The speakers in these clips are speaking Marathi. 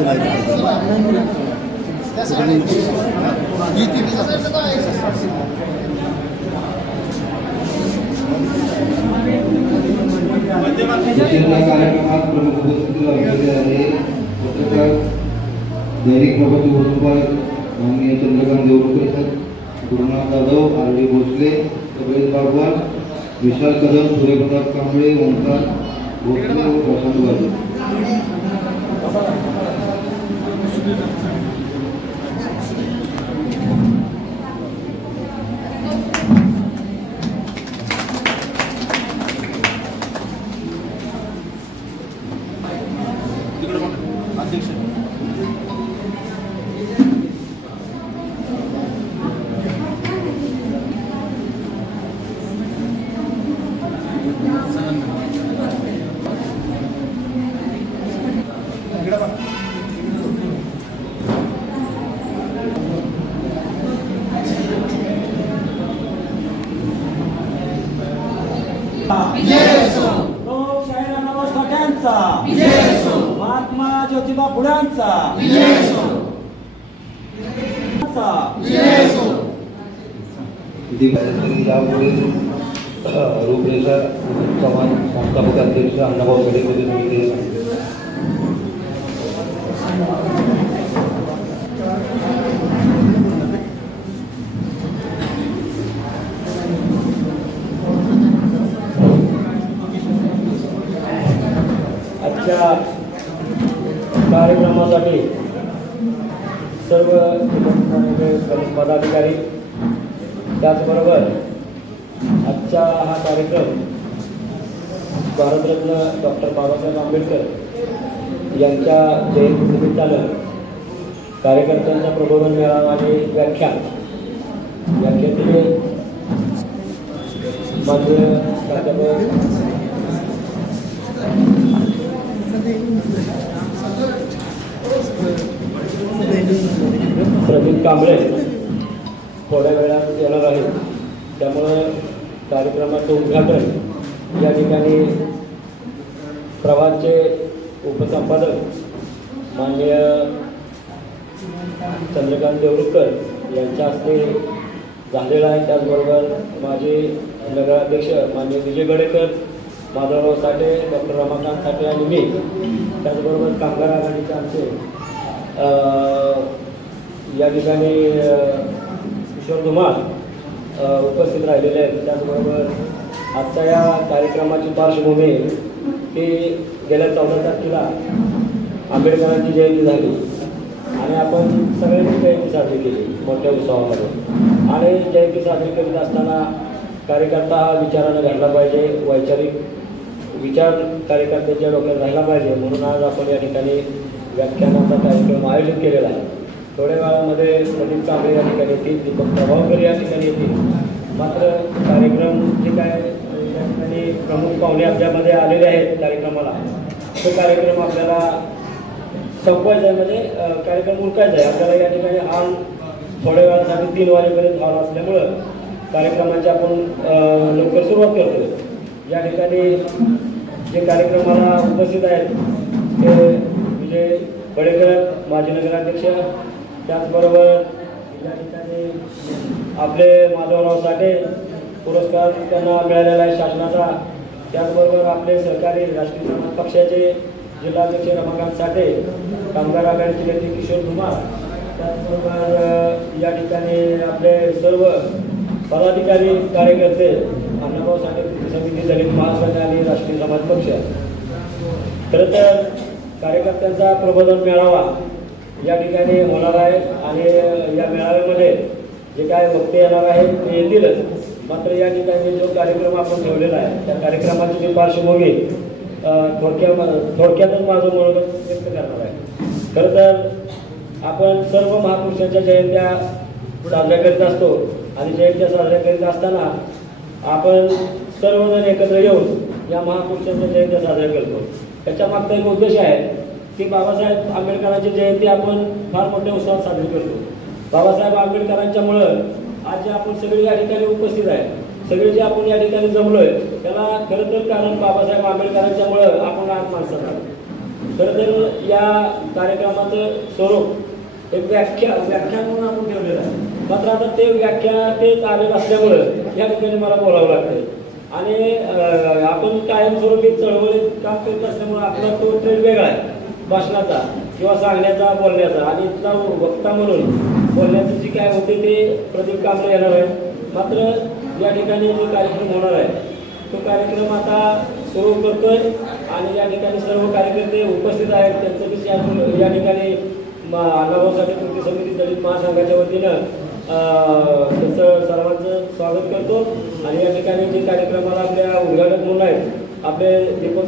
कार्यक्रमात प्रमुख उपस्थिती लाभलेले आहे पत्रकार दैनिक प्रभाती वसुबाई माननीय चंद्रकांत देवरुखकर सर, गुरुनाथ जाधव, आर.डी. भोसले, कपिल बागवान, विशाल कदम, सूर्यप्रताप कांबळे, ओंकार भोसले व प्रशांत गाजू. महात्मा ज्योतिबा फुल्यांचा रूपरेषा चव्हाण संस्थापक अध्यक्ष अण्णाभाऊ साठे. आजच्या कार्यक्रमासाठी सर्व पदाधिकारी, त्याचबरोबर आजचा हा कार्यक्रम भारतरत्न डॉक्टर बाबासाहेब आंबेडकर यांच्या जयंतीनिमित्तानं कार्यकर्त्यांचा प्रबोधन मेळावा आणि व्याख्यातील माझे प्राध्यापक प्रदीप कांबळे थोड्या वेळात येणार आहेत. त्यामुळे कार्यक्रमाचं उद्घाटन या ठिकाणी प्रभातचे उपसंपादक माननीय चंद्रकांत देवरुखकर यांच्या हस्ते झालेला आहे. त्याचबरोबर माजी नगराध्यक्ष माननीय विजय गडेकर, माधवराव साठे, डॉक्टर रमाकांत साठे आणि मी, त्याचबरोबर कामगार आघाडीचे आमचे या ठिकाणी किशोर धुमाळ उपस्थित राहिलेले आहेत. त्याचबरोबर आजच्या या कार्यक्रमाची पार्श्वभूमी ही गेल्या 14 तारखेला आंबेडकरांची जयंती झाली आणि आपण सगळ्यांनी जयंती साजरी केली मोठ्या उत्सवामध्ये. आणि जयंती साजरी करीत असताना कार्यकर्ता हा विचारानं घडला पाहिजे, वैचारिक विचार कार्यकर्त्याच्या डोक्यात राहिला पाहिजे. म्हणून आज आपण या ठिकाणी व्याख्यानाचा कार्यक्रम आयोजित केलेला आहे. थोड्या वेळामध्ये प्रदीप कांबळे या ठिकाणी येतील, दीपक प्रभावकर या ठिकाणी येतील. मात्र कार्यक्रम जे काय या ठिकाणी प्रमुख पाहुणे आपल्यामध्ये आलेले आहेत कार्यक्रमाला, तो कार्यक्रम आपल्याला संपवायचा आहे, म्हणजे कार्यक्रम उरकायचा आहे आपल्याला. या ठिकाणी हॉल थोड्या वेळासाठी 3 वाजेपर्यंत हॉल असल्यामुळं कार्यक्रमाची आपण लवकर सुरुवात करतो. या ठिकाणी जे कार्यक्रमाला उपस्थित आहेत ते विजय गडेकर, माजी नगराध्यक्ष, त्याचबरोबर या ठिकाणी आपले माधवराव साठे, पुरस्कार त्यांना मिळालेला आहे शासनाचा. त्याचबरोबर आपले सहकारी राष्ट्रीय समाज पक्षाचे जिल्हाध्यक्ष रमाकांत साठे, कामगार आघाडीचे नेते किशोर धुमाळ, त्याचबरोबर या ठिकाणी आपले सर्व पदाधिकारी, कार्यकर्ते, अण्णाभाऊ साठे समिती, दलित महासंघ आणि राष्ट्रीय समाज पक्ष. खरं तर कार्यकर्त्यांचा प्रबोधन मेळावा या ठिकाणी होणार आहे आणि या मेळाव्यामध्ये जे काय वक्ते येणार आहेत ते येतीलच. मात्र या ठिकाणी जो कार्यक्रम आपण ठेवलेला आहे त्या कार्यक्रमाची जी पार्श्वभूमी थोडक्यातच माझं मनोगत व्यक्त करणार आहे. खरं तर आपण सर्व महापुरुषांच्या जयंत्या साजऱ्या करीत असतो आणि जयंत्या साजऱ्या करीत असताना आपण सर्वजण एकत्र येऊन या महापुरुषांच्या जयंत्या साजऱ्या करतो. त्याच्या मागचा एक उद्देश आहे की बाबासाहेब आंबेडकरांची जयंती आपण फार मोठ्या उत्साहात साजरी करतो. बाबासाहेब आंबेडकरांच्यामुळं आज जे आपण सगळे या ठिकाणी उपस्थित आहे, सगळे जे आपण या ठिकाणी जमलोय, त्याला खरं तर कारण बाबासाहेब आंबेडकरांच्यामुळं आपण आज माणसात आहोत. खरं तर या कार्यक्रमाचं स्वरूप एक व्याख्यान म्हणून आपण ठेवलेलं आहे. मात्र आता ते व्याख्यान तेच आलेलं असल्यामुळं या ठिकाणी मला बोलावं लागतंय. आणि आपण कायमस्वरूपी चळवळीत काम करत असल्यामुळे आपला तो ट्रेड वेगळा आहे भाषणाचा किंवा सांगण्याचा, बोलण्याचा. आणि इथला वक्ता म्हणून बोलण्याचं जे काय होते ते प्रदीप कांबळे येणार आहे. मात्र या ठिकाणी जो कार्यक्रम होणार आहे तो कार्यक्रम आता सुरू करतोय आणि या ठिकाणी सर्व कार्यकर्ते उपस्थित आहेत. त्यांचं या ठिकाणी अण्णाभाऊसाठी कृती समिती दलित महासंघाच्या वतीनं त्याचं सर्वांचं स्वागत करतो. आणि या ठिकाणी जे कार्यक्रमाला आपल्या उद्घाटक म्हणून आहेत आपले दीपक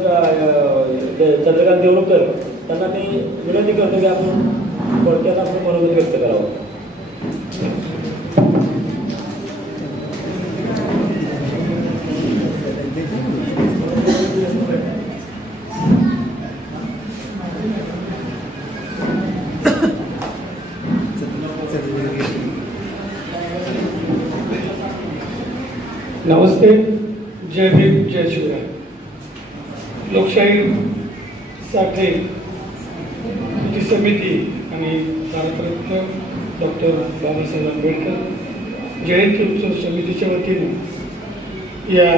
चंद्रकांत देवरुखकर, त्यांना मी विनंती करतो की आपण थोडक्यात आपलं मनोगत व्यक्त करावं. नमस्ते, जय भीम, जय शिवराय. लोकशाही साठी कृती समिती आणि भारतरत्न डॉक्टर बाबासाहेब आंबेडकर जयंती उत्सव समितीच्या वतीने या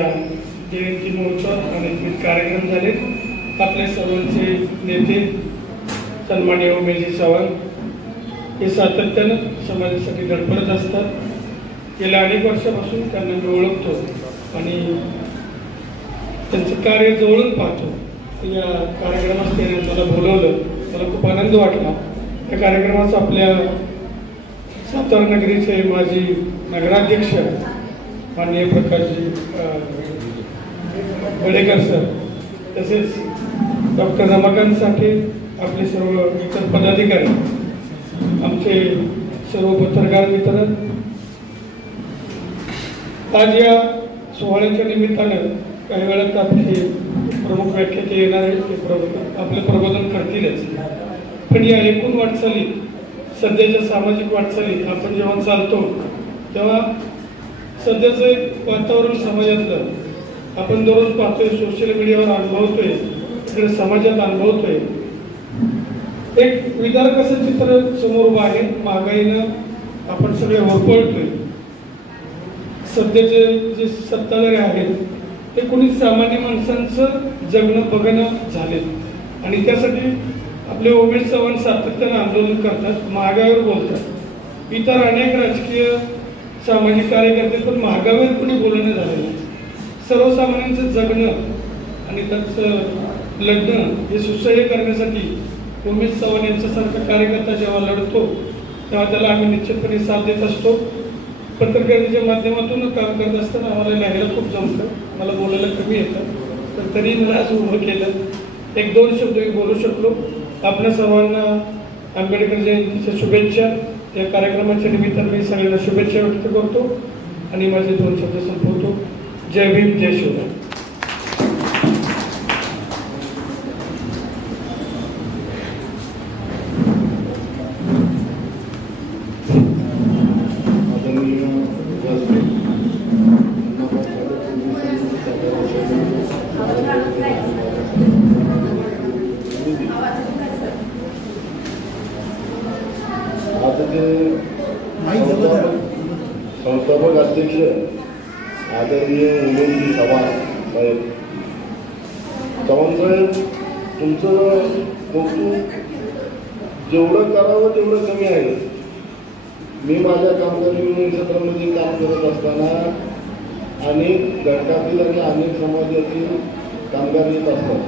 जयंती महोत्सव आणि विविध कार्यक्रम झाले. आपल्या सर्वांचे नेते सन्माननीय उमेशजी चव्हाण हे सातत्यानं समाजासाठी धडपडत असतात. गेल्या अनेक वर्षापासून त्यांना मी ओळखतो आणि त्यांचं कार्य जवळून पाहतो. या कार्यक्रमास त्याने मला बोलवलं, मला खूप आनंद वाटला. त्या कार्यक्रमाचं आपल्या सातारा नगरीचे माजी नगराध्यक्ष माननीय प्रकाशजी बडेकर सर, तसेच डॉक्टर रमाकांत साठे, आपले सर्व इतर पदाधिकारी, आमचे सर्व पत्रकार मित्र, आज या सोहळ्याच्या निमित्तानं काही वेळात आपले प्रमुख व्याख्याते येणार आहेत, ते आपले प्रबोधन करतीलच. पण या एकूण वाटचालीत, सध्याच्या सामाजिक वाटचालीत आपण जेव्हा चालतो तेव्हा सध्याचं एक वातावरण समाजातलं आपण दररोज पाहतोय, सोशल मीडियावर अनुभवतोय, इकडे समाजात अनुभवतोय. एक विदारकाचं चित्र समोर उभं आहे. महागाईनं आपण सगळे होरपळतोय. सध्याचे जे सत्ताधारी आहेत ते कोणी सामान्य माणसांचं जगणं बघणं झाले आणि त्यासाठी आपले उमेश चव्हाण सातत्यानं आंदोलन करतात, महागाईवर बोलतात. इतर अनेक राजकीय सामाजिक कार्यकर्ते पण महागाईवर कोणी बोलणं झालेलं. सर्वसामान्यांचं जगणं आणि त्याचं लढणं हे सुसह्य करण्यासाठी उमेश चव्हाण यांच्यासारखा कार्यकर्ता जेव्हा लढतो तेव्हा त्याला आम्ही निश्चितपणे साथ देत असतो. पत्रकारितेच्या माध्यमातून काम करत असताना आम्हाला लिहायला खूप जमतं, मला बोलायला कमी येतं, पण तरी मला आज उभं केलं. एक दोन शब्द बोलू शकलो. आपल्या सर्वांना आंबेडकर जयंतीच्या शुभेच्छा. या कार्यक्रमाच्या निमित्तानं मी सगळ्यांना शुभेच्छा व्यक्त करतो आणि माझे दोन शब्द संपवतो. जय भीम, जय शिवराय. संस्थापक अध्यक्ष आदरणीय उमेशजी चव्हाण साहेब, तुमचं कौतुक जेवढं करावं तेवढं कमी आहे. मी माझ्या कामगारी विनिमय क्षेत्रामध्ये काम करत असताना अनेक घटकातील आणि अनेक समाजातील कामगार येत असतात,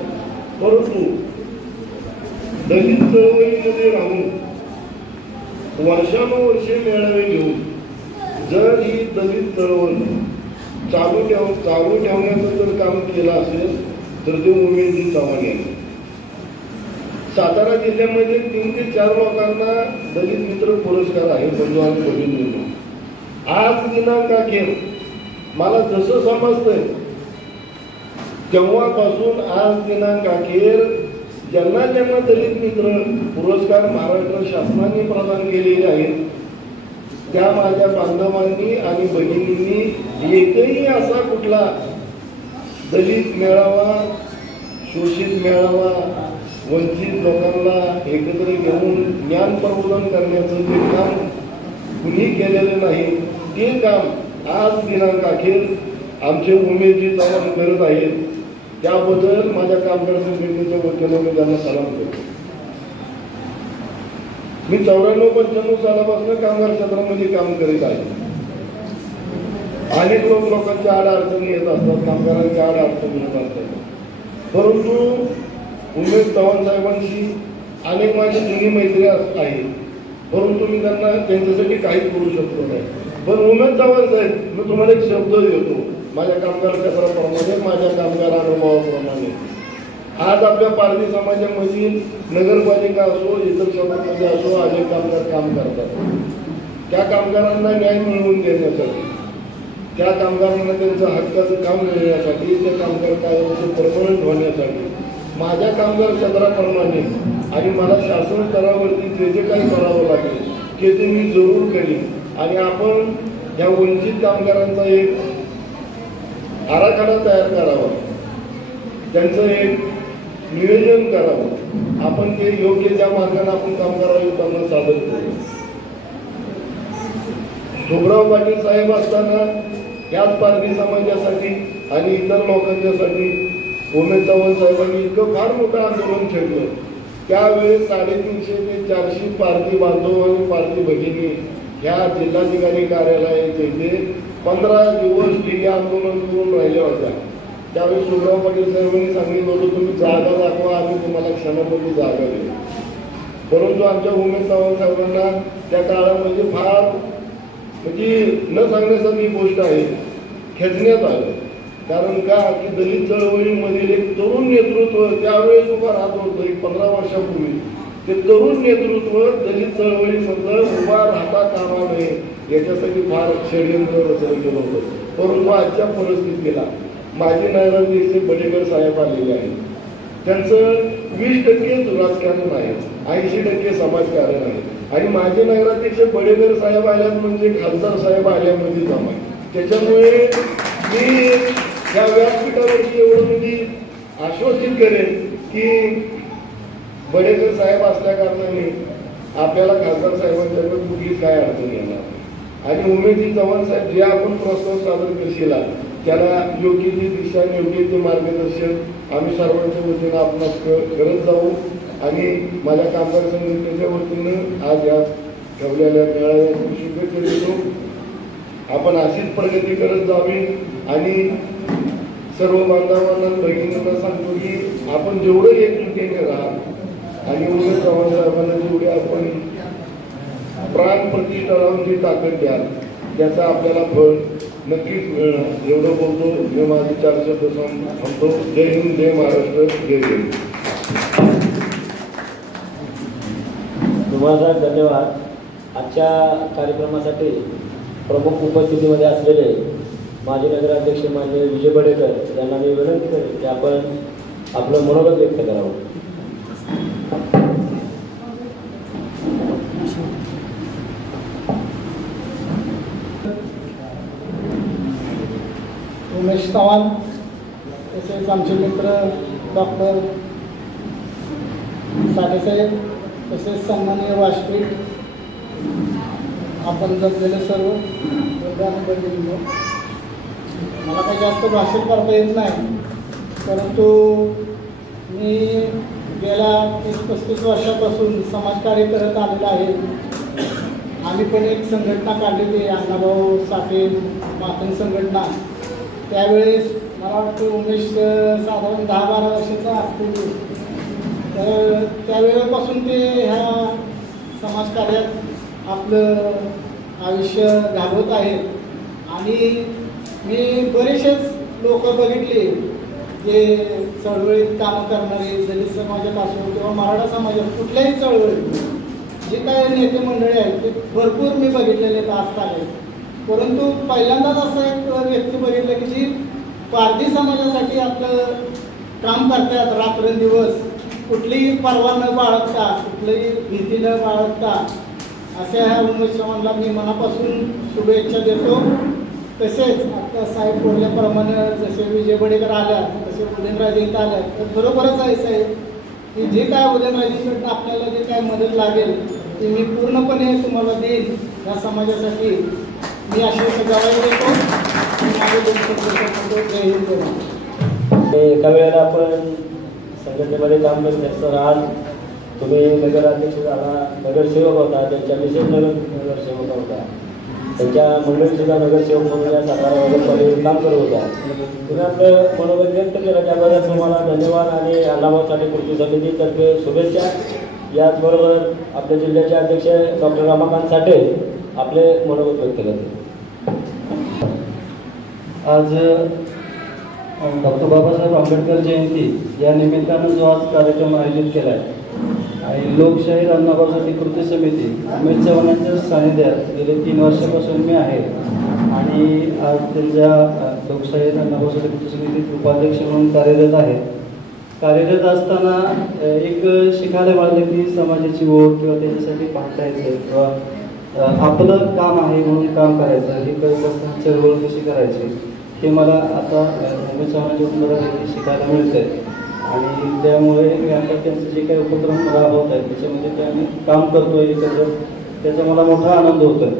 परंतु दलित चळवळीमध्ये राहून वर्षानुवर्षे मेळावे घेऊन जर ही दलित चळवळ चालू ठेवण्याचं जर काम केलं असेल तर ते उमेशजी चव्हाण यांनी. सातारा जिल्ह्यामध्ये 3 ते 4 लोकांना दलित मित्र पुरस्कार आहे बंधुआन म्हणून. आज दिनांक अखेर मला जसं समजतंय तेव्हापासून आज दिनांक अखेर ज्यांना ज्यांना दलित मित्र पुरस्कार महाराष्ट्र शासनाने प्रदान केलेले आहेत त्या माझ्या बांधवांनी आणि भगिनींनी एकही असा कुठला दलित मेळावा, शोषित मेळावा, वंचित लोकांना एकत्र घेऊन ज्ञान प्रबोधन करण्याचं जे काम कुणी केलेलं नाही ते काम आज दिनांक अखेर आमचे उमेदजी चव्हाण करत आहेत. त्याबद्दल माझ्या कामगार संघटनेच्या वतीनं मी त्यांना सलाम करतो. मी 94-95 सालापासून कामगार क्षेत्रामध्ये काम करीत आहे. अनेक लोकांच्या अडचणी येत असतात, कामगारांच्या अडचणी येत असतात, परंतु उमेश चव्हाण साहेबांशी अनेक माझी जुनी मैत्री आहे, परंतु मी त्यांना त्यांच्यासाठी काहीच करू शकतो नाही. पण उमेश चव्हाण साहेब, मी तुम्हाला एक शब्द देतो माझ्या कामगार क्षेत्राप्रमाणे, माझ्या कामगार अनुभवाप्रमाणे. आज आपल्या पारधी समाजामधील नगरपालिका असो, इतर शहरांमध्ये असो, अनेक कामगार काम करतात. त्या कामगारांना न्याय मिळवून देण्यासाठी, त्या कामगारांना त्यांचं हक्काचं काम मिळण्यासाठी, ते कामगार कायमचे परमनंट होण्यासाठी माझ्या कामगार क्षेत्राप्रमाणे आणि मला शासन स्तरावरती जे जे काही करावं लागेल ते मी जरूर करीन. आणि आपण या वंचित कामगारांचा एक आराखडा तयार करावा, त्यांचं एक नियोजन करावं, आपण ते योग्य त्या मार्गाने आपण कामगार आयुक्तांना सादर करू. शुभराव पाटील साहेब असताना याच पारधी समाजासाठी आणि इतर लोकांच्यासाठी उमेश चव्हाण साहेबांनी इतकं फार मोठं आंदोलन छेडलं. त्यावेळेस 350 ते 400 पारधी बांधव आणि पारधी भगिनी ह्या जिल्हाधिकारी कार्यालयात येथे 15 दिवस ठिय्या आंदोलन करून राहिल्या होत्या. त्यावेळी शुभराव पाटील साहेबांनी सांगितलं होतं, तुम्ही जागा दाखवा, आम्ही तुम्हाला क्षणामध्ये जागा देऊ. परंतु आमच्या उमेश चव्हाण साहेबांना त्या काळामध्ये फार म्हणजे न सांगण्यासारखी गोष्ट आहे, खेचण्यात आलं. कारण का की दलित चळवळीमधील एक तरुण नेतृत्व त्यावेळेस उभा राहत होतं. 15 वर्षापूर्वी ते तरुण नेतृत्व दलित चळवळीमधलं उभा राहता कामा नये याच्यासाठी फार षडयंत्र रचलं गेलं होतं. परंतु आजच्या परिस्थितीला माजी नगराध्यक्ष बडेकर साहेब आलेले आहेत. त्यांचं 20% राजकारण आहे, 80% समाजकारण आहे. आणि माजी नगराध्यक्ष बडेकर साहेब आल्यात म्हणजे खासदार साहेब आल्यामध्ये जमा. त्याच्यामुळे मी या व्यासपीठावरती एवढं म्हणजे आश्वासित करेन की बडेकर साहेब असल्या कारणाने आपल्याला खासदार साहेबांच्याकडे कुठलीच काय अडचण येणार. आणि उमेशजी चव्हाण साहेब जे आपण प्रस्ताव सादर करशील त्याला योग्य ती दिशा, योग्य ते मार्गदर्शन आम्ही सर्वांच्या वतीनं आपणास करत जाऊ. आणि माझ्या कामगार संघटनेच्या वतीनं आज या ठेवलेल्या मेळाव्याची शुभेच्छा देतो. आपण अशीच प्रगती करत जावी. आणि सर्व बांधवांना भगिनींना सांगतो की आपण जेवढं एकजुटीने राहा आणि उमेश चव्हाण साहेबांना जेवढे आपण प्राण प्रतिष्ठा लावून जी ताकद द्याल त्याचा आपल्याला फळ नक्कीच मिळणार. एवढं बोलतो मी माझे 4 शब्द थांबतो. जय हिंद, जय महाराष्ट्र, जय हिंद. तुम्हाला धन्यवाद. आजच्या कार्यक्रमासाठी प्रमुख उपस्थितीमध्ये असलेले माजी नगराध्यक्ष माननीय विजय बडेकर यांना मी विनंती करेन की आपण आपलं मनोगत व्यक्त करावं. उमेश चव्हाण तसेच आमचे मित्र डॉक्टर साठेसाहेब तसेच सन्माननीय वाजपेयी, आपण जमलेले सर्व वर्गाने मला काही जास्त भाषण करता येत नाही, परंतु मी गेल्या 30-35 वर्षापासून समाजकार्य करत आलेलो आहे. आम्ही पण एक संघटना काढलेली अण्णाभाऊ साठे मातंग संघटना. त्यावेळेस मला वाटतं उमेश साधारण 10-12 वर्षाचा असतील. तर त्यावेळेपासून ते ह्या समाजकार्यात आपलं आयुष्य घालवत आहेत. आणि मी बरेचसेच लोक बघितले जे चळवळीत कामं करणारे, दलित समाजात असो किंवा मराठा समाजात कुठल्याही चळवळीत जे काही नेते मंडळी आहेत ते भरपूर मी बघितलेले असत आहेत. परंतु पहिल्यांदाच असं एक व्यक्ती बघितलं की जी पारधी समाजासाठी आपलं काम करतात रात्रंदिवस, कुठलीही पर्वा न बाळगता, कुठलीही भीती न बाळगता. अशा ह्या उमेश चव्हाणला मी मनापासून शुभेच्छा देतो. तसेच आता साहेब बोलल्याप्रमाणे जसे विजय बडेकर आल्या तसे उदयनराजे इथं आल्या तर बरोबरच आहे साहेब. की जे काय उदयनराजेंकडनं आपल्याला जे काय मदत लागेल ती मी पूर्णपणे तुम्हाला देईन या समाजासाठी. मी अशी गवाही देतो आणि माझे 2 शब्द जय हिंद. एका वेळेला आपण संघटनेमध्ये काम करत असताना आज तुम्ही नगराध्यक्ष झाला, नगरसेवक होता, त्यांच्या मिसेस नगरसेवक होता, त्यांच्या मंडळीसुद्धा नगरसेवक म्हणून या सातारा नगरपालिकेत काम करत होता. तुम्ही आपलं मनोगत व्यक्त केलं त्याबद्दल तुम्हाला धन्यवाद आणि अण्णाभाऊ साठे कृती समितीतर्फे शुभेच्छा. याचबरोबर आपल्या जिल्ह्याचे अध्यक्ष डॉक्टर रमाकांत साठे आपले मनोगत व्यक्त करते. आज डॉक्टर बाबासाहेब आंबेडकर जयंती या निमित्तानं जो आज कार्यक्रम आयोजित केला आहे आणि लोकशाहीर अण्णाभाऊ साठे कृती समिती उमेश चव्हाणांच्या सानिध्यात गेले 3 वर्षापासून मी आहे आणि आज त्यांच्या लोकशाहीर अण्णाभाऊ साठे कृती समितीत उपाध्यक्ष म्हणून कार्यरत आहे. कार्यरत असताना एक शिकायला मिळालं की समाजाची ओढ किंवा त्याच्यासाठी भांडायचं किंवा आपलं काम आहे म्हणून काम करायचं, हे कसं चळवळ कशी करायची हे मला आता उमेश चव्हाणांकडून मला देखील शिकायला मिळतं आहे. आणि त्यामुळे मी आता त्यांचे जे काही उपक्रम राबवत आहेत त्याच्यामध्ये ते आम्ही काम करतो आहे एकत्र, त्याचा मला मोठा आनंद होतो आहे.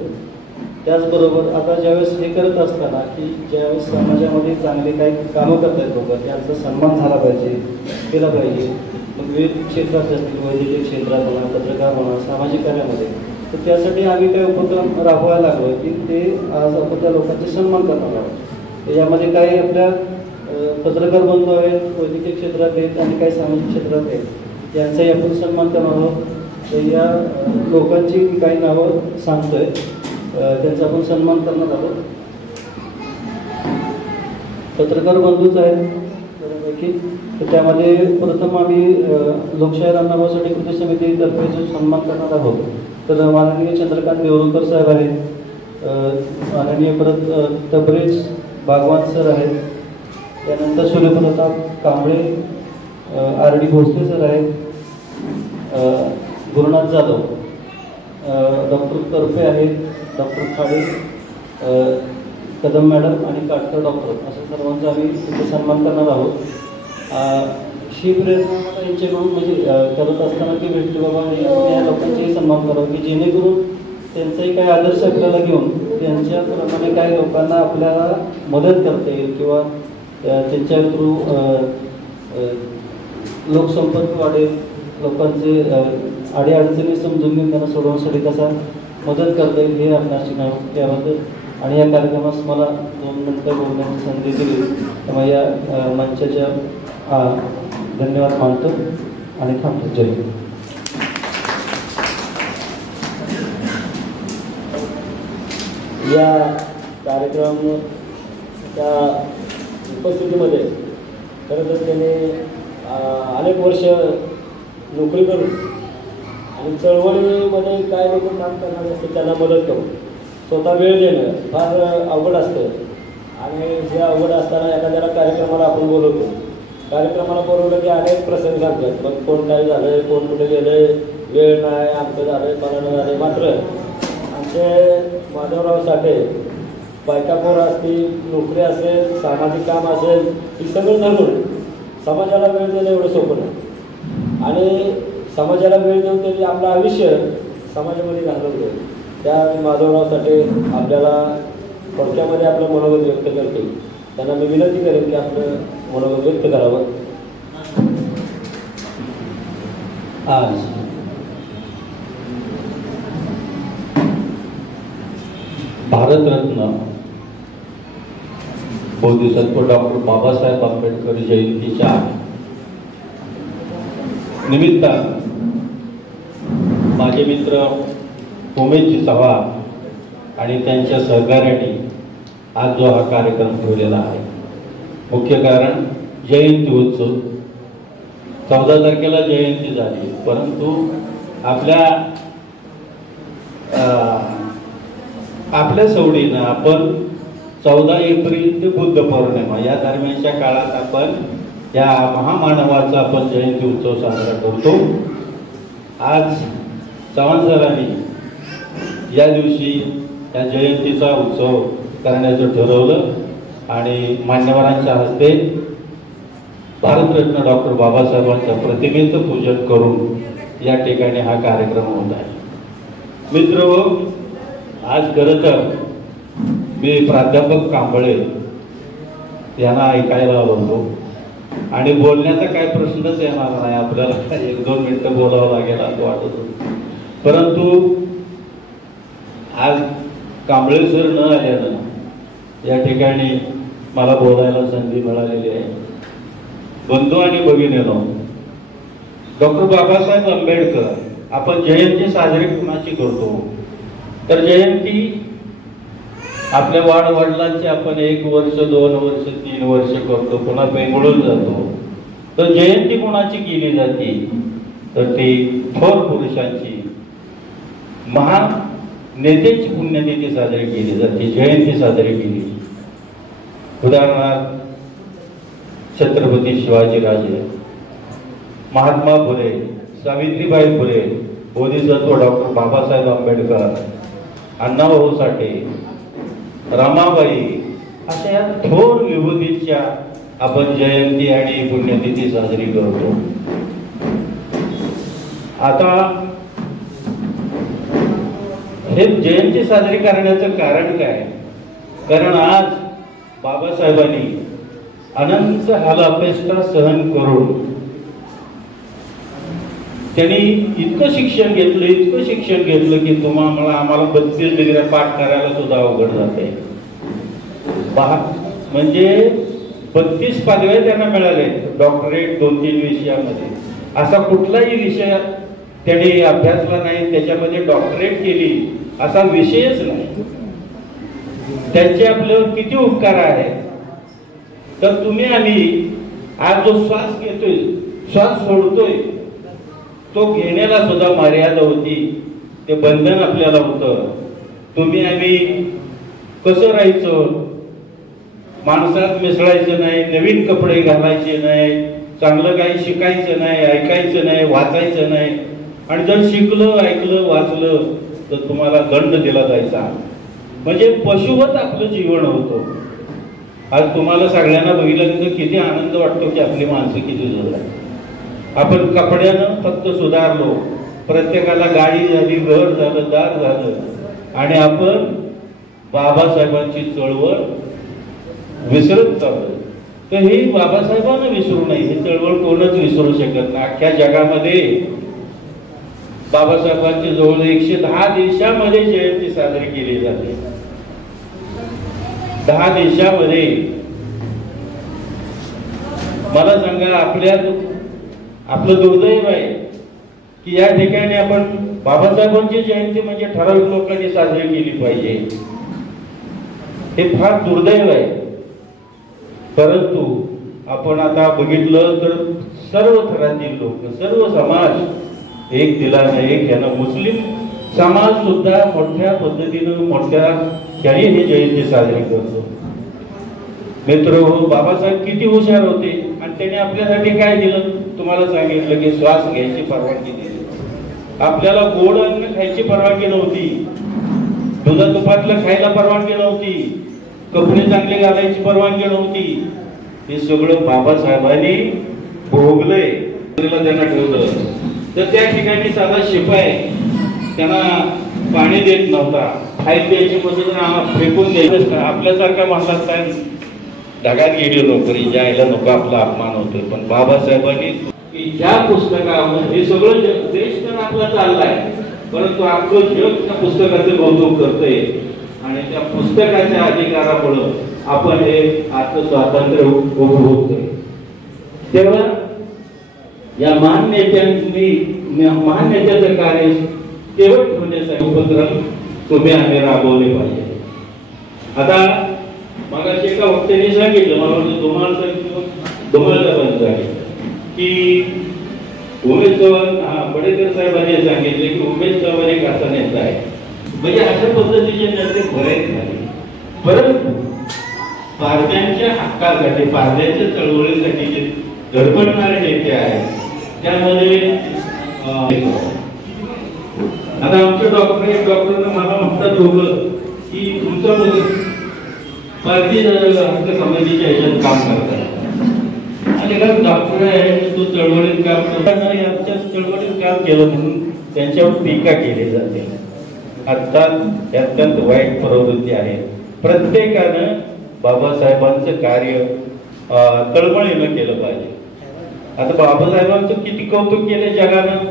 त्याचबरोबर आता ज्यावेळेस हे करत असताना की ज्यावेळेस समाजामध्ये चांगले काही कामं करत आहेत लोक त्यांचा सन्मान झाला पाहिजे, केला पाहिजे. मग विविध क्षेत्रात असतील, वैद्यकीय क्षेत्रात म्हणा, पत्रकार म्हणा, सामाजिक कार्यामध्ये, तर त्यासाठी आम्ही काही उपक्रम राबवायला लागलो की ते आज आपण त्या लोकांचे सन्मान करणार आहोत. यामध्ये काही आपल्या पत्रकार बंधू आहेत, वैद्यकीय क्षेत्रात आहेत आणि काही सामाजिक क्षेत्रात आहेत, त्यांचाही आपण सन्मान करणार आहोत. तर या लोकांची काही नावं सांगतोय, त्यांचा आपण सन्मान करणार आहोत. पत्रकार बंधूच आहेत बऱ्यापैकी. तर त्यामध्ये प्रथम आम्ही लोकशाहीर अण्णाभाऊ साठे कृती समितीतर्फे जो सन्मान करणार आहोत तर माननीय चंद्रकांत देवरुखकर साहेब आहेत, माननीय परत तबरेज भागवान सर आहेत, त्यानंतर सूर्यप्रताप कांबळे, RD भोसले सर आहेत, गुरुनाथ जाधव, डॉक्टर करपे आहेत, डॉक्टर खाडे, कदम मॅडम आणि काटकर डॉक्टर, अशा सर्वांचा आम्ही तिथे सन्मान करणार आहोत. ही प्रेरणा मला यांच्याकडून म्हणजे करत असताना की भेटली बाबा या लोकांचाही सन्मान करावा की जेणेकरून त्यांचाही काही आदर्श आपल्याला घेऊन त्यांच्याप्रमाणे काही लोकांना आपल्याला मदत करता येईल किंवा त्यांच्या थ्रू लोकसंपर्क वाढेल, लोकांचे अडीअडचणी समजून घेऊन त्यांना सोडवण्यासाठी कसा मदत करता येईल हे आपणास शिकावं त्याबद्दल. आणि या कार्यक्रमास मला 2 मिनिटं बोलण्याची संधी दिली त्यामुळे या मंचाच्या धन्यवाद मानतो आणि थांबतो. जय हिंद. या कार्यक्रमाच्या उपस्थितीमध्ये खरं तर त्याने अनेक वर्ष नोकरी करून आणि चळवळीमध्ये काय लोक काम करणारे असते त्यांना मदत करून स्वतः वेळ देणं फार अवघड असतं. आणि जे अवघड असताना एखाद्याला कार्यक्रमाला आपण बोलवतो, कार्यक्रमाला बोलवलं की अनेक प्रसंग सांगतात, मग कोण काय झालं, कोण कुठे गेलं, वेळ नाही, आमचं झालं, पलाणं झालं. मात्र आमचे माधवराव साठे बायका पोरं असतील, नोकरी असेल, सामाजिक काम असेल, ही सगळं धरून समाजाला वेळ देणं एवढं सोपं नाही. आणि समाजाला वेळ देऊन त्यांनी आपलं आयुष्य समाजामध्ये घालवलं. त्या माधवराव साठे आपल्याला थोडक्यामध्ये आपलं मनोगत व्यक्त करतील. त्यांना मी विनंती करेन की आपलं मनोगत व्यक्त करावं. आज भारतरत्न बोधिसत्व डॉक्टर बाबासाहेब आंबेडकर जयंतीच्या निमित्तानं माझे मित्र उमेशजी चव्हाण आणि त्यांच्या सहकार्याने आज जो हा कार्यक्रम ठेवलेला आहे. मुख्य कारण जयंती उत्सव. 14 तारखेला जयंती झाली, परंतु आपल्या सवडीनं आपण 14 एप्रिल ते बुद्ध पौर्णिमा या दरम्यानच्या काळात आपण या महामानवाचा आपण जयंती उत्सव साजरा करतो. आज चव्हाण सरांनी या दिवशी या जयंतीचा उत्सव करण्याचं ठरवलं आणि मान्यवरांच्या हस्ते भारतरत्न डॉक्टर बाबासाहेबांच्या प्रतिमेचं पूजन करून या ठिकाणी हा कार्यक्रम होत आहे. मित्र, आज खरं तर मी प्राध्यापक कांबळे यांना ऐकायला होतो आणि बोलण्याचा काय प्रश्नच येणार नाही आपल्याला. 1-2 मिनिटं बोलावं लागेल असं वाटत होतं. परंतु आज कांबळे सर न आल्यानं या ठिकाणी मला बोलायला संधी मिळालेली आहे. बंधू आणि भगिनींनो, डॉक्टर बाबासाहेब आंबेडकर आपण जयंती साजरी कोणाची करतो तर जयंती आपल्या वाडवडिलांची आपण 1 वर्ष 2 वर्ष 3 वर्ष करतो, पुन्हा बेंगळून जातो. तर जयंती कोणाची केली जाते तर ती थोर पुरुषांची, महान नेत्याची पुण्यतिथी साजरी केली जाते, जयंती साजरी केली. उदाहरणार्थ छत्रपती शिवाजीराजे, महात्मा फुले, सावित्रीबाई फुले, बोधिसत्व डॉक्टर बाबासाहेब आंबेडकर, अण्णाभाऊ साठे, रमाबाई, अशा या थोर विभूतींच्या आपण जयंती आणि पुण्यतिथी साजरी करतो. आता हे जयंती साजरी करण्याचं कारण काय? कारण आज बाबासाहेबांनी अनंत हालापेष्टा सहन करून त्यांनी इतकं शिक्षण घेतलं की आम्हाला 32 डिग्र्या पाठ करायला सुद्धा अवघड जाते. म्हणजे 32 पदव्या त्यांना मिळाले, डॉक्टरेट 2-3 विषयामध्ये. असा कुठलाही विषय त्यांनी अभ्यासला नाही, त्याच्यामध्ये डॉक्टरेट केली असा विषयच नाही. त्यांचे आपल्यावर किती उपकार आहे. तर तुम्ही आम्ही आज जो श्वास घेतोय, श्वास सोडतोय, तो घेण्याला सुद्धा मर्यादा होती, ते बंधन आपल्याला होतं. तुम्ही आम्ही कसं राहायचं, माणसात मिसळायचं नाही, नवीन कपडे घालायचे नाही, चांगलं काही शिकायचं नाही, ऐकायचं नाही, वाचायचं नाही. आणि जर शिकलं, ऐकलं, वाचलं तर तुम्हाला दंड दिला जायचा. म्हणजे पशुवत आपलं जीवन होतं. आज तुम्हाला सगळ्यांना बघितल्यानंतर किती आनंद वाटतो की आपली माणसं किती सुधारली. आपण कपड्यानं फक्त सुधारलो, प्रत्येकाला गाडी झाली, घर झालं, दार झालं, आणि आपण बाबासाहेबांची चळवळ विसरत चाललो. तर ही बाबासाहेबांना विसरू नये, ही चळवळ कोणच विसरू शकत नाही. अख्ख्या जगामध्ये बाबासाहेबांची जवळ 110 देशामध्ये जयंती साजरी केली जाते. 10 देशामध्ये. मला सांगा, आपलं दुर्दैव आहे की या ठिकाणी आपण बाबासाहेबांची जयंती म्हणजे ठराविक लोकांनी साजरी केली पाहिजे, हे फार दुर्दैव आहे. परंतु आपण आता बघितलं तर सर्व थरातील लोक, सर्व समाज एक दिलानं एक यानं, मुस्लिम समाज सुद्धा मोठ्या पद्धतीनं मोठ्या क्षणी ही जयंती साजरी करतो. मित्र, बाबासाहेब किती हुशार होते आणि त्यांनी आपल्यासाठी काय दिलं? तुम्हाला सांगितलं की श्वास घ्यायची परवानगी दिली. आपल्याला गोड अन्न खायची परवानगी नव्हती, दुधा तुपातलं खायला परवानगी नव्हती, कपडे चांगले घालायची परवानगी नव्हती. हे सगळं बाबासाहेबांनी भोगलंय. त्यांना ठेवलं तर त्या ठिकाणी साधा शिपाई त्यांना पाणी देत नव्हता, खायला द्यायची पद्धत फेकून द्यायचं. आपल्यासारख्या माणसात काय ढगात गेली नोकरी, जायला नको, आपला अपमान होतोय. पण बाबासाहेबांनी की ज्या पुस्तकावर हे सगळं देश तर आपला चाललाय, परंतु आपलं जग त्या पुस्तकाचं कौतुक करतंय आणि त्या पुस्तकाच्या अधिकारामुळं आपण हे आजचं स्वातंत्र्य उपभोगतोय. तेव्हा या महान नेत्याचं कार्य तेवढ ठेवण्यासाठी उपक्रम तुम्ही आम्ही राबवले पाहिजे. आता मगाशी एका वक्त्याने सांगितलं, मला वाटतं धुमाळचा पण सांगितलं की उमेश चव्हाण, बडेकर साहेबांनी सांगितले की उमेश चव्हाण एक असा नेता आहे. म्हणजे अशा पद्धतीचे नेते बरेच झाले. परंतु पारध्यांच्या हक्कासाठी, पारध्यांच्या चळवळीसाठी जे धडपडणारे नेते आहेत त्यामध्ये आता आमचे डॉक्टरने मला म्हणतात दोघं की तुमचं पारधी हक्क समितीच्या ह्याच्यात काम करतात ठिकाणी डॉक्टर आहे तो चळवळीत काम करताना यांच्या चळवळीत काम केलं म्हणून त्यांच्यावर टीका केली जाते. अत्यंत वाईट प्रवृत्ती आहे. प्रत्येकानं बाबासाहेबांचं कार्य तळमळीनं केलं पाहिजे. आता बाबासाहेबांचं किती कौतुक केलं जगानं.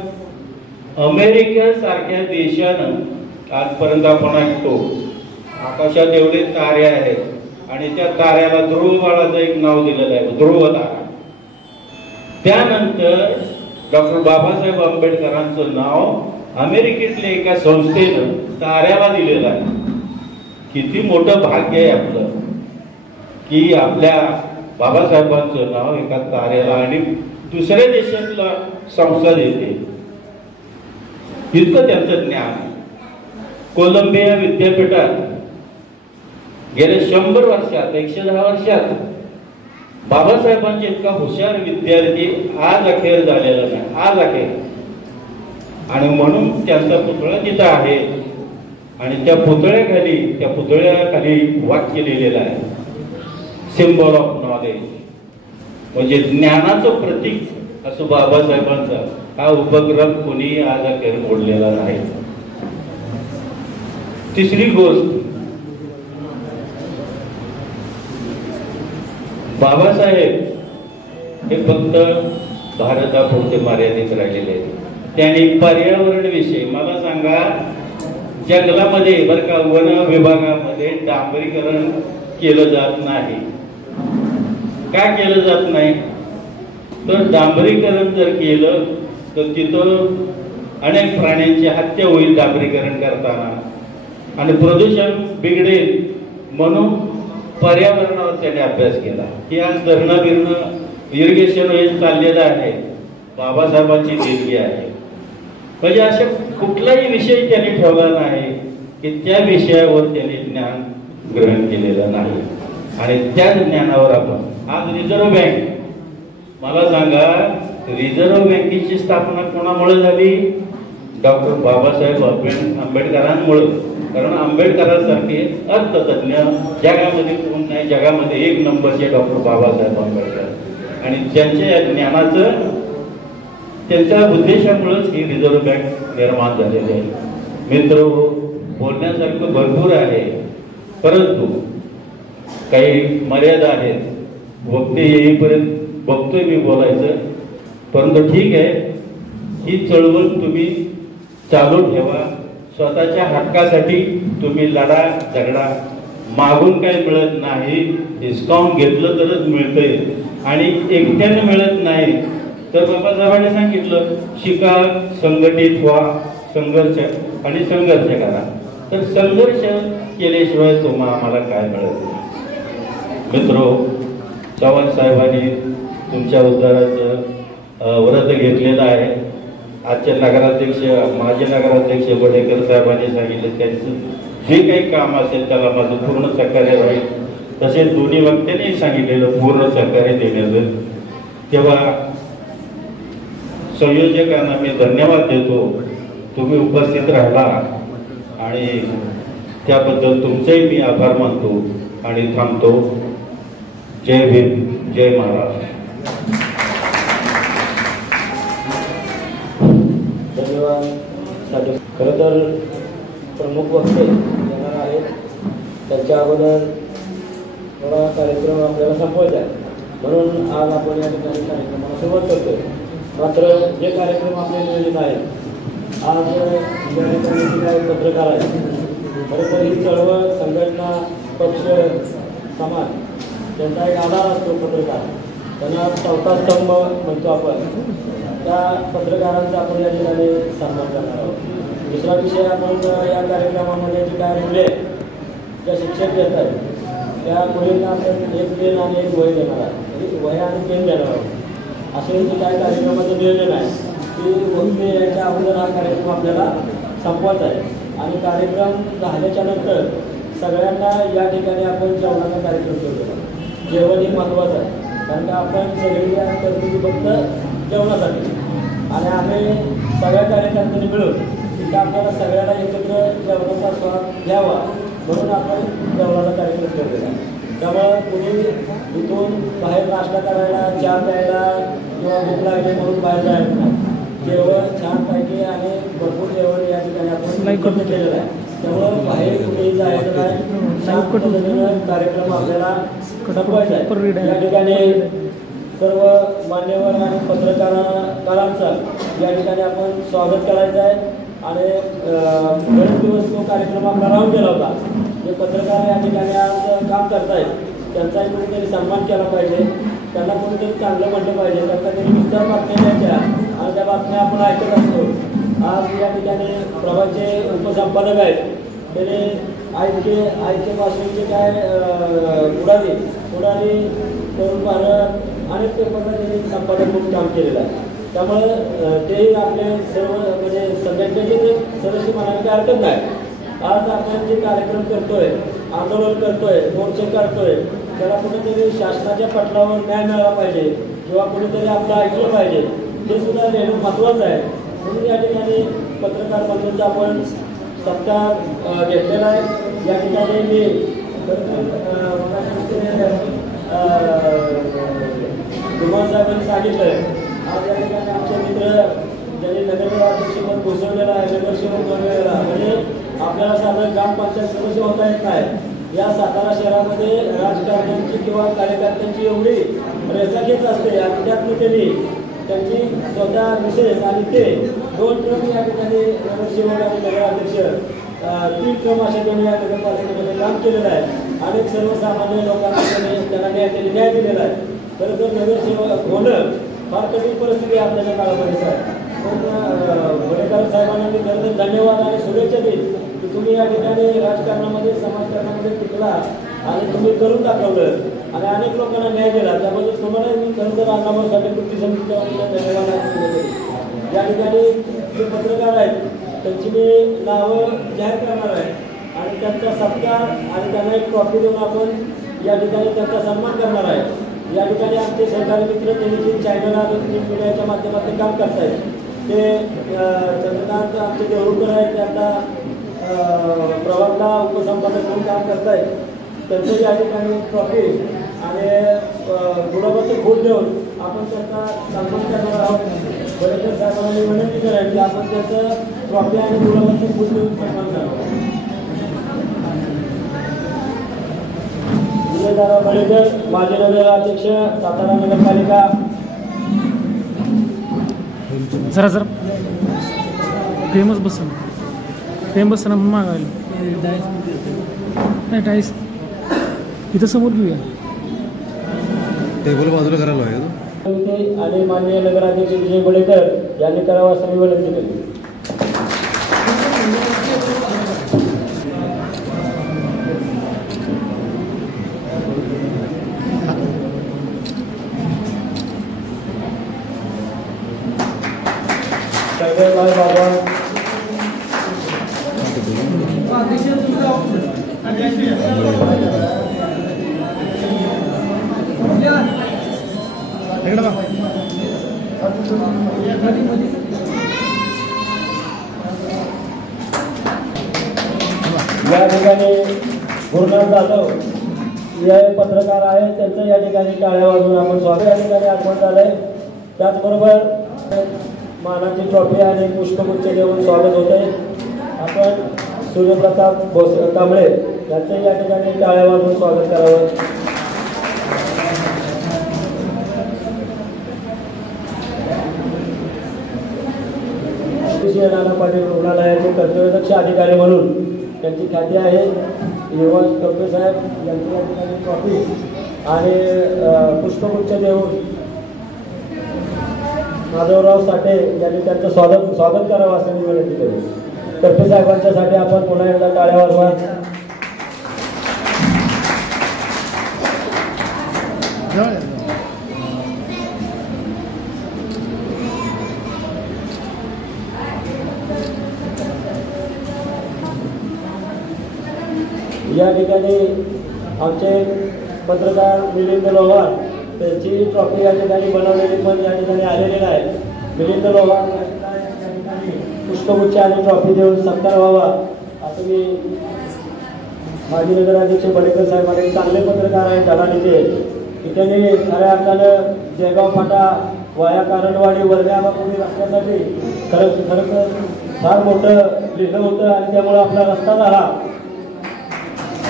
अमेरिका सारख्या देशानं आजपर्यंत आपण ऐकतो आकाशात एवढे तारे आहेत आणि त्या ताऱ्याला ध्रुव बाळाचं एक नाव दिलेलं आहे, ध्रुव तारा. त्यानंतर डॉक्टर बाबासाहेब आंबेडकरांचं नाव अमेरिकेतल्या एका संस्थेनं ताऱ्याला दिलेलं आहे. किती मोठं भाग्य आहे आपलं की आपल्या बाबासाहेबांचं नाव एका ताऱ्याला आणि दुसऱ्या देशातला संस्था देते. इतकं त्यांचं ज्ञान. कोलंबिया विद्यापीठात गेल्या 100 वर्षात 110 वर्षात बाबासाहेबांचे इतका हुशार विद्यार्थी आज अखेर झालेला नाही, आज अखेर. आणि म्हणून त्यांचा पुतळा तिथं आहे आणि त्या पुतळ्याखाली वाक्य लिहिलेलं आहे, सिम्बॉल ऑफ नॉलेज, म्हणजे ज्ञानाचं प्रतीक असं बाबासाहेबांचा हा उपक्रम कोणी आज अखेर मोडलेला नाही. तिसरी गोष्ट, बाबासाहेब हे फक्त भारतापुरते मर्यादित राहिलेले आहेत. त्यांनी पर्यावरण विषयी मला सांगा, जंगलामध्ये बरं का वन विभागामध्ये डांबरीकरण केलं जात नाही. का केलं जात नाही? तर डांबरीकरण जर केलं तर तिथं अनेक प्राण्यांची हत्या होईल डांबरीकरण करताना आणि प्रदूषण बिघडेल. म्हणून पर्यावरणावर त्याने अभ्यास केला की आज धरणं बिरणं इरिगेशन हे चाललेलं आहे, बाबासाहेबांची देणगी आहे. म्हणजे अशा कुठलाही विषय त्यांनी ठेवला नाही की त्या विषयावर त्यांनी ज्ञान ग्रहण केलेलं नाही. आणि त्या ज्ञानावर आपण आज रिझर्व्ह बँक, मला सांगा रिझर्व्ह बँकेची स्थापना कोणामुळे झाली? डॉक्टर बाबासाहेब आंबेडकरांमुळे. कारण आंबेडकरांसारखे अर्थतज्ञ जगामध्ये कोण नाही. जगामध्ये 1 नंबरचे डॉक्टर बाबासाहेब आंबेडकर. आणि त्यांच्या ज्ञानाचं, त्यांच्या उद्देशामुळेच ही रिझर्व्ह बँक निर्माण झालेली आहे. मित्र, बोलण्यासारखं भरपूर आहे, परंतु काही मर्यादा आहेत. वक्ते येईपर्यंत बघतोय मी बोलायचं, परंतु ठीक आहे, ही चळवळ तुम्ही चालू ठेवा. स्वतःच्या हक्कासाठी तुम्ही लढा, झगडा. मागून काही मिळत नाही, हिसकावून घेतलं तरच मिळतंय आणि एकट्यानं मिळत नाही. तर बाबासाहेबांनी सांगितलं, शिका, संघटित व्हा, संघर्ष आणि संघर्ष करा. तर संघर्ष केल्याशिवाय तुम्हाला आम्हाला काय मिळत नाही. मित्रो, चव्हाण साहेबांनी तुमच्या उद्धाराचं व्रत घेतलेलं आहे. आजचे नगराध्यक्ष, माजी नगराध्यक्ष बडेकर साहेबांनी सांगितलं त्यांचं जे काही काम असेल त्याला माझं पूर्ण सहकार्य राहील. तसेच दोन्ही वक्त्यांनी सांगितलेलं पूर्ण सहकार्य देण्याचं. तेव्हा संयोजकांना मी धन्यवाद देतो. तुम्ही उपस्थित राहिला आणि त्याबद्दल तुमचेही मी आभार मानतो आणि थांबतो. जय भीम, जय महाराष्ट्र. धन्यवाद. खरं तर प्रमुख वक्ते येणार आहेत, त्यांच्या अगोदर थोडा कार्यक्रम आपल्याला संपवायचा आहे, म्हणून आज आपण या ठिकाणी कार्यक्रमाला सुरुवात करतोय. मात्र जे कार्यक्रम आपले नियोजित आहेत, आज या ठिकाणी जे काही पत्रकार आहेत, खरं तर ही चळवळ, संघटना, पक्ष, समाज त्यांचा एक आधार असतो पत्रकार. त्यांना चौथा स्तंभ म्हणतो आपण. त्या पत्रकारांचा आपण या ठिकाणी सन्मान करणार आहोत. दुसरा विषय, आपण या कार्यक्रमामध्ये जे काय मुले, ज्या शिक्षक देत आहेत त्या मुलींना आपण एक पेन आणि एक वही देणार आहोत, म्हणजे वह्या आणि पेन देणार आहोत. असे जे काय कार्यक्रमाचं नियोजन आहे की वक्ते याच्या अगोदर हा कार्यक्रम आपल्याला संपवायचा आहे. आणि कार्यक्रम झाल्याच्या नंतर सगळ्यांना या ठिकाणी आपण जेवणाचा कार्यक्रम ठेवलेला. जेवण हे महत्त्वाचं आहे, कारण का आपण सगळी करतो फक्त जेवणासाठी. आणि आम्ही सगळ्या कार्यकर्त्यांनी मिळून तिथं आपल्याला सगळ्यांना एकत्र जेवणाचा स्वाद घ्यावा म्हणून आपण जेवणाचा कार्यक्रम ठेवलेला आहे. त्यामुळं कुणी इथून बाहेर नाश्ता करायला, चहा प्यायला किंवा भूक लागली म्हणून बाहेर जायचं नाही. जेवण छानपैकी आणि भरपूर जेवण या ठिकाणी आपण केलेलं आहे. त्यामुळं बाहेर कुठेही जायचं नाही. कार्यक्रम आपल्याला संपवायचा आहे. या ठिकाणी सर्व मान्यवर आणि पत्रकारांचा या ठिकाणी आपण स्वागत करायचं आहे. आणि बरेच दिवस तो कार्यक्रम आपला राहून गेला होता. जे पत्रकार या ठिकाणी आज काम करतायत त्यांचाही कुठेतरी सन्मान केला पाहिजे. त्यांना कुठेतरी चांगलं म्हटलं पाहिजे. त्यांना तरी विस्तार बातम्या द्यायच्या आणि त्या बातम्या आपण ऐकत असतो. आज या ठिकाणी प्रभाचे उपसंपादक आहेत. त्याने ऐक्यपासूनचे काय पुढारी तरुण भारत अनेक पेपरला त्यांनी संपादक म्हणून काम केलेलं आहे. त्यामुळं ते आपले सर्व म्हणजे संघटनेचे ते सदस्य म्हणायला काय हरकत नाही. आज आपण जे कार्यक्रम करतोय, आंदोलन करतोय, मोर्चे करतोय, त्याला कुठेतरी शासनाच्या पटलावर न्याय मिळाला पाहिजे किंवा कुणीतरी आपलं ऐकलं पाहिजे. ते सुद्धा नेहमी महत्त्वाचं आहे. म्हणून या ठिकाणी पत्रकार बंधूंचा आपण सत्कार घेतलेला आहे. या ठिकाणी मी धुमाळ साहेबांनी सांगितलं आज या ठिकाणी आमचे मित्र ज्यांनी नगराध्यक्षपद घोषवलेलं आहे, नगरसेवक बनवलेला म्हणजे आपल्याला साधारण ग्रामपंचायत सदस्य होता येत नाही. या सातारा शहरामध्ये राजकारण्यांची किंवा कार्यकर्त्यांची एवढी रेखाखेच असते आणि त्यातून त्यांची स्वतः विशेष आणि ते 2 ट्रम या ठिकाणी नगरसेवक आणि नगराध्यक्ष 3 ट्रम अशा त्यांनी या नगरपालिकेमध्ये काम केलेलं आहे. अनेक सर्वसामान्य लोकांना त्यांना न्याय दिलेला आहे. खरं तर नगरसेवक होणं फार कठीण परिस्थिती आपल्याच्या काळामध्येच आहे. पण वडेकर साहेबांना मी खरं तर धन्यवाद आणि शुभेच्छा देईन की तुम्ही या ठिकाणी राजकारणामध्ये समाजकारणामध्ये टिकला आणि तुम्ही करून दाखवलं आणि अनेक लोकांना न्याय दिला. त्याबद्दल तुम्हाला मी खरं तर अण्णाभाऊ कृती समितीच्या वतीने धन्यवाद. या ठिकाणी जे पत्रकार आहेत त्यांची मी नावं जाहीर करणार आहे आणि त्यांचा सत्कार आणि त्यांना एक ट्रॉफी देऊन आपण या ठिकाणी त्यांचा सन्मान करणार आहे. या ठिकाणी आमचे सहकारी मित्र टेलिव्हिजन चॅनल आणि प्रिंट मीडियाच्या माध्यमातून काम करतायत. ते चंद्रकांत आमचे देवरुकर आहेत, त्यांना प्रभातला उपसंपादक म्हणून काम करतायत. त्यांचं या ठिकाणी ट्रॉफी आणि गुलाबाचं फूल देऊन आपण त्यांचा सन्मान करणार आहोत. वडेकर साहेबांना विनंती करेन की आपण त्यांचं ट्रॉफी आणि गुलाबाचं फूल देऊन सन्मान करावं. विजयदादा बळेकर माजी नगराध्यक्ष सातारा नगरपालिका. जरा फेमस बसन मागायला नाही टाईस इथं समोर घेऊया टेबल बाजूला करायला आहे. आणि माननीय नगराध्यक्ष विजय बळेकर यांनी करावा असं मी विनंती केली. या ठिकाणी गुरुनाथ जाधव हे पत्रकार आहेत, त्यांचं या ठिकाणी टाळ्या वाजवून आपण स्वागत या ठिकाणी आगमन झालंय. त्याचबरोबर मानाची ट्रॉफी आणि पुष्पगुच्छ देऊन स्वागत होते. आपण सूर्यप्रताप कांबळे यांचं या ठिकाणी टाळ्या वाजवून स्वागत करावं. नाना पाटील रुग्णालयाचे कर्तव्यदक्ष अधिकारी म्हणून त्यांची ख्याती आहे. युवा टोपे साहेब यांची या ठिकाणी ट्रॉफी आणि पुष्पगुच्छ देऊन माधवराव साठे यांनी त्यांचं स्वागत करावं असं मी विनंती केली. टोपे साहेबांच्यासाठी आपण पुन्हा एकदा टाळ्या वाजवा. या ठिकाणी आमचे पत्रकार मिलिंद लोहार त्यांची ट्रॉफी या ठिकाणी बनवलेली पण या ठिकाणी आलेली आहे. मिलिंद लोहार पुष्पगुच्छ आणि ट्रॉफी देऊन सत्कार व्हावा असं मी माजी नगराध्यक्ष बडेकर साहेब आणि चांगले पत्रकार आहेत, धडाडीचे आहेत, की त्यांनी खऱ्या अर्थानं जळगाव फाटा वाया कारणवाडी वर्ध्यापूर्वी रस्त्यासाठी खरंच फार मोठं लिहिलं होतं आणि त्यामुळे आपला रस्ता झाला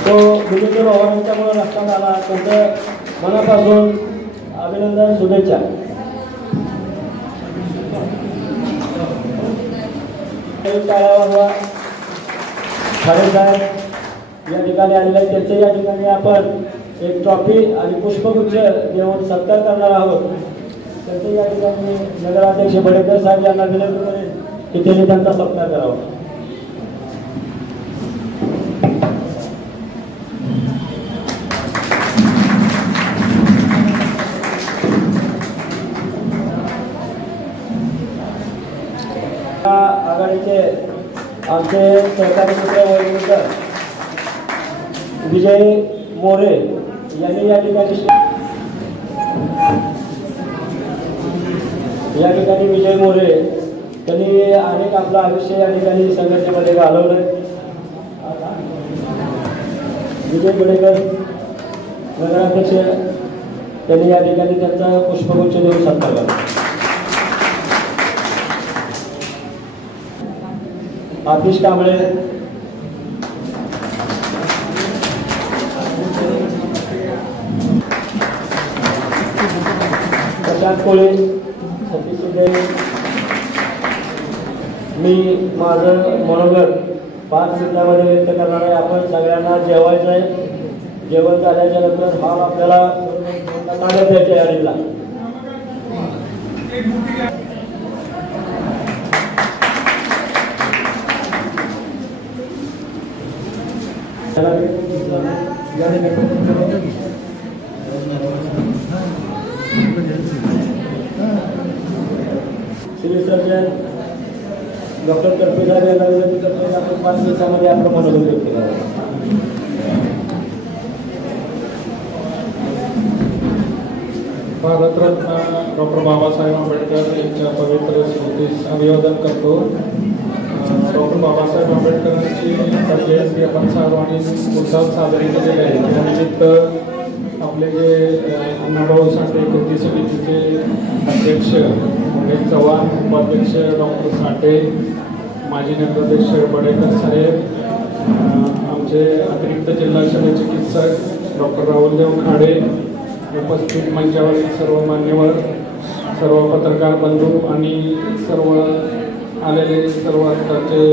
तो विजेंद्र पवारांच्यामुळे रस्ता झाला. त्यांचं मनापासून अभिनंदन, शुभेच्छा. खाडे साहेब या ठिकाणी आलेले आहेत, त्यांच्या या ठिकाणी आपण एक ट्रॉफी आणि पुष्पगुच्छ देऊन सत्कार करणार आहोत. त्यांच्या या ठिकाणी नगराध्यक्ष बडेकर साहेब यांना विनंती करेल की त्यांनी त्यांचा सत्कार करावा. आघाडीचे आमचे सहकारी मित्र वैज्ञानिक विजय मोरे यांनी या ठिकाणी विजय मोरे त्यांनी अनेक आपलं आयुष्य या ठिकाणी संघटनेमध्ये घालवलंय. विजय बडेकर नगराध्यक्ष त्यांनी या ठिकाणी त्यांचा पुष्पगुच्छ देऊन सत्कार केला. आतिश कांबळे प्रशांत कोळे सतीश शिंदे. मी माझं मनोगत 5 मिनिटांमध्ये व्यक्त करणार आहे. आपण सगळ्यांना जेवायचं आहे. जेवण झाल्याच्या नंतर हॉल आपल्याला ताब्यात द्यायच्या यादीला. सिव्हिल सर्जन डॉक्टर कर्पे साहेब यांना विनंती करतो आपण 5 दिवसामध्ये आपलं मनोगत व्यक्त करावं. भारतरत्न डॉक्टर बाबासाहेब आंबेडकर यांच्या पवित्र स्मृतीस अभिवादन करतो. डॉक्टर बाबासाहेब आंबेडकरांची जयंती आपण सर्वांनी उत्सव साजरी केलेली आहे. त्यानिमित्त आपले जे अण्णाभाऊ साठे कृती समितीचे अध्यक्ष उमेश चव्हाण, उपाध्यक्ष डॉक्टर साठे, माजी नगराध्यक्ष बडेकर साहेब, आमचे अतिरिक्त जिल्हा शल्य चिकित्सक डॉक्टर राहुलदेव खाडे, उपस्थित मंचावरील सर्व मान्यवर, सर्व पत्रकार बंधू आणि सर्व आलेले सर्व आत्ताचे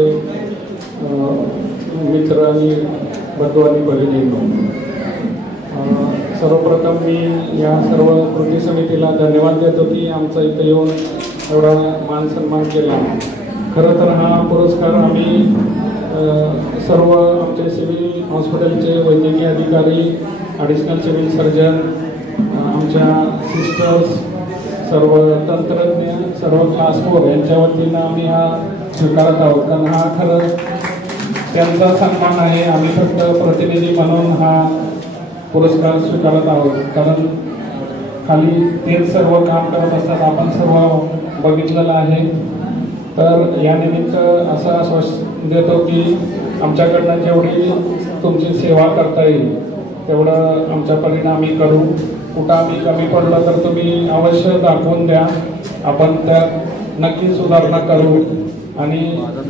मित्र आणि बंधू आणि भगिनींनो, सर्वप्रथम मी या सर्व कृती समितीला धन्यवाद देतो की आमचा इथं येऊन एवढा मान सन्मान केला. खरं तर हा पुरस्कार आम्ही सर्व आमचे सिव्हिल हॉस्पिटलचे वैद्यकीय अधिकारी, ॲडिशनल सिव्हिल सर्जन, आमच्या सिस्टर्स, सर्व तंत्रज्ञ, सर्व क्लास 4 यांच्या वतीनं आम्ही हा स्वीकारत आहोत. कारण हा खरं त्यांचा सन्मान आहे. आम्ही फक्त प्रतिनिधी म्हणून हा पुरस्कार स्वीकारत आहोत. कारण खाली तेच सर्व काम करत असतात, आपण सर्व बघितलेलं आहे. तर यानिमित्त असं आश्वासन देतो की आमच्याकडनं जेवढी तुमची सेवा करता येईल तेवढं आमच्या परीने आम्ही करू. कुठं आम्ही कमी पडलं तर तुम्ही अवश्य दाखवून द्या. आपण त्यात नक्की सुधारणा करू आणि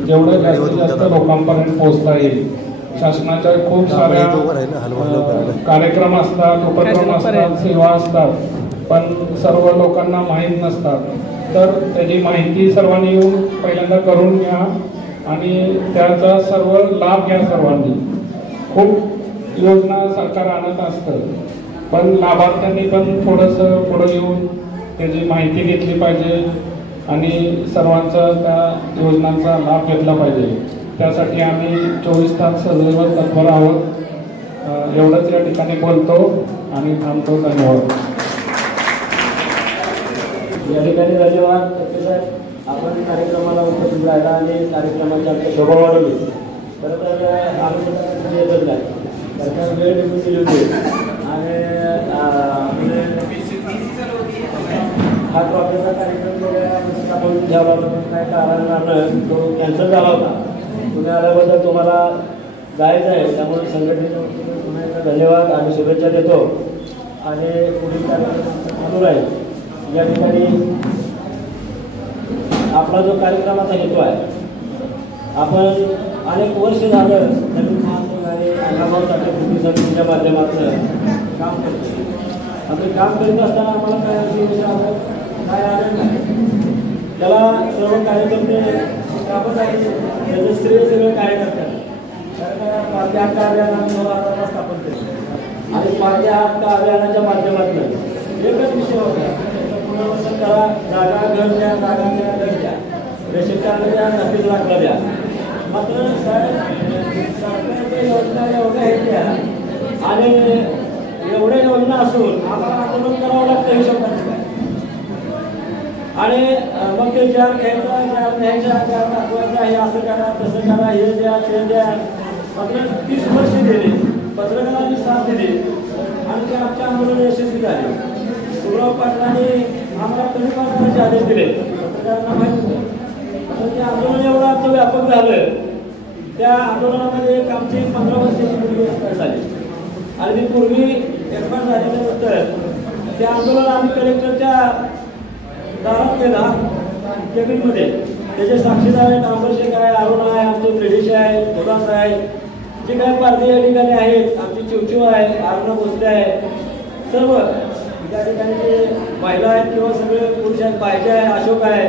जेवढं जास्तीत जास्त लोकांपर्यंत पोहोचता येईल. शासनाच्या खूप साऱ्या कार्यक्रम असतात, उपक्रम असतात, सेवा असतात, पण सर्व लोकांना माहीत नसतात. तर त्याची माहिती सर्वांनी येऊन पहिल्यांदा करून घ्या आणि त्याचा सर्व लाभ घ्या. सर्वांनी खूप योजना सरकार आणत असतं, पण लाभार्थ्यांनी पण थोडंसं पुढं येऊन त्याची माहिती घेतली पाहिजे आणि सर्वांचा त्या योजनांचा लाभ घेतला पाहिजे. त्यासाठी आम्ही 24 तास सदैव तत्पर आहोत. एवढंच या ठिकाणी बोलतो आणि थांबतो. धन्यवाद. या ठिकाणी धन्यवाद साहेब, आपण कार्यक्रमाला उपस्थित राहिला आणि कार्यक्रमाची आमची शोभा वाढवली. खरं तर आम्ही येतच नाही, सरकार वेळ निघून दिली होती आणि हा ट्रॉफीचा कार्यक्रम आपण ठेवला होता, पण काय कारणानं तो कॅन्सल झाला होता. तुम्ही आल्याबद्दल तुम्हाला जायचं आहे. त्यामुळे संघटनेच्या वतीने पुन्हा एकदा धन्यवाद आणि शुभेच्छा देतो. आणि पुढील कार्यक्रम चालू राहील. या ठिकाणी आपला जो कार्यक्रमाचा हेतू आहे, आपण अनेक वर्ष झालं नवीन महासंघ आणि अंगाभाऊसाठी कृती समितीच्या माध्यमातून काम करतो. आपण काम करीत असताना आम्हाला काय काय आलं नाही. त्याला सर्व कार्यकर्ते कामच आहे, त्याचं श्रेय सगळं कार्यकर्त्यांना. कारण पार्टी हक्क अभियानाने 2000 स्थापन केलं आणि पार्टी हक्क अभियानाच्या माध्यमातून एकच विषय होता, पुनर्वसन करा, जागा घर द्या, जागा द्या, घर द्या, रेशन कार्ड द्या, नक्कीच लागला द्या. मात्र सरकारच्या योजना एवढ्या आहेत त्या आणि एवढ्या योजना असून आम्हाला आंदोलन करावं लागतं हे शब्दाचं काय. आणि मग ते ज्या घ्यायचा ज्या न्यायच्या ज्या दाखवायचा, हे असं करा तसं करा, हे द्या ते द्या. मात्र 30 वर्ष दिली, पत्रकारांनी साथ दिली आणि ते आमच्या आंदोलन यशस्वी झाले. सुरव पाटलांनी आम्हाला कमी पाठवण्याचे आदेश दिले, पत्रकारांना माहीत होतं. ते आंदोलन एवढं आमचं व्यापक झालं. त्या आंदोलनामध्ये एक आमची 15 वर्षाची मुलगी एक्सपायर झाली आणि मी पूर्वी एक्सपायर झाल्यानंतर ते आंदोलन आम्ही कलेक्टरच्या दारात केला केबिनमध्ये. त्याचे साक्षीदार आहेत, आंबरशेख आहे, अरुण आहे, आमचे ब्रिटिश आहे, मुलास आहे, जे काही पारधी या ठिकाणी आहेत, आमची चिवचिव आहे, अरुणा भोसले आहे, सर्व त्या ठिकाणी जे महिला आहेत किंवा सगळे पुरुष आहेत, पाहिजे आहे, अशोक आहे,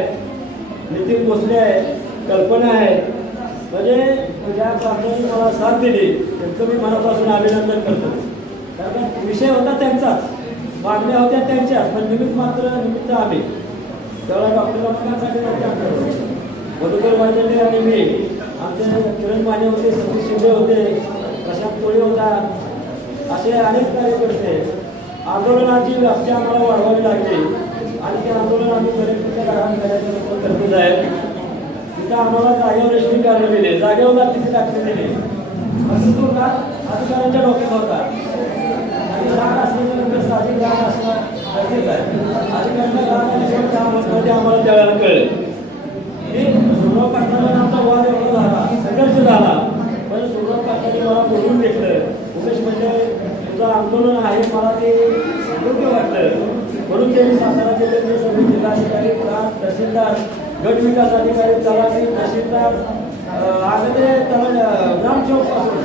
नितीन भोसले आहे, कल्पना आहे. म्हणजे ज्या पार्टीने मला साथ दिली त्यांचं मी मनापासून अभिनंदन करतो. कारण विषय होता त्यांचाच, मागण्या होत्या त्यांच्याच, पण निमित्त आम्ही त्यावेळेला डॉक्टर रमणासाठी मधुकर वाजले आणि मी, आमचे किरण माने होते, सतीश शिंदे होते, प्रशांत कोळी होता, असे अनेक कार्यकर्ते. आंदोलनाची व्याप्ती आम्हाला वाढवावी लागली आणि ते आंदोलन आम्ही कलेक्टरच्या दारात करायचं तरतूद आहे. तिथं आम्हाला जागेवर रेशनिंग कार्ड दिले, जागेवर लागतील दाखले दिले. असं तो का अधिकाऱ्यांच्या डोक्यात होता आणि राग असल्यानंतर साधी राग असणं गरजेचं आहे. अधिकाऱ्यांना राग आणि काम होतं आम्हाला त्यावेळेला कळलं की सुरुवात पाटलांना आमचा वाद एवढा झाला, संघर्ष झाला. पण सुरुवात पाटलांनी मला बोलून घेतलं. उमेश म्हणजे तुझं आंदोलन आहे, मला ते योग्य वाटलं म्हणून त्यांनी सातारा जिल्ह्यातले सगळे जिल्हाधिकारी, तहसीलदार, गट विकास अधिकारी, तलाठी, तहसीलदार अगदी ग्रामसेवकपासून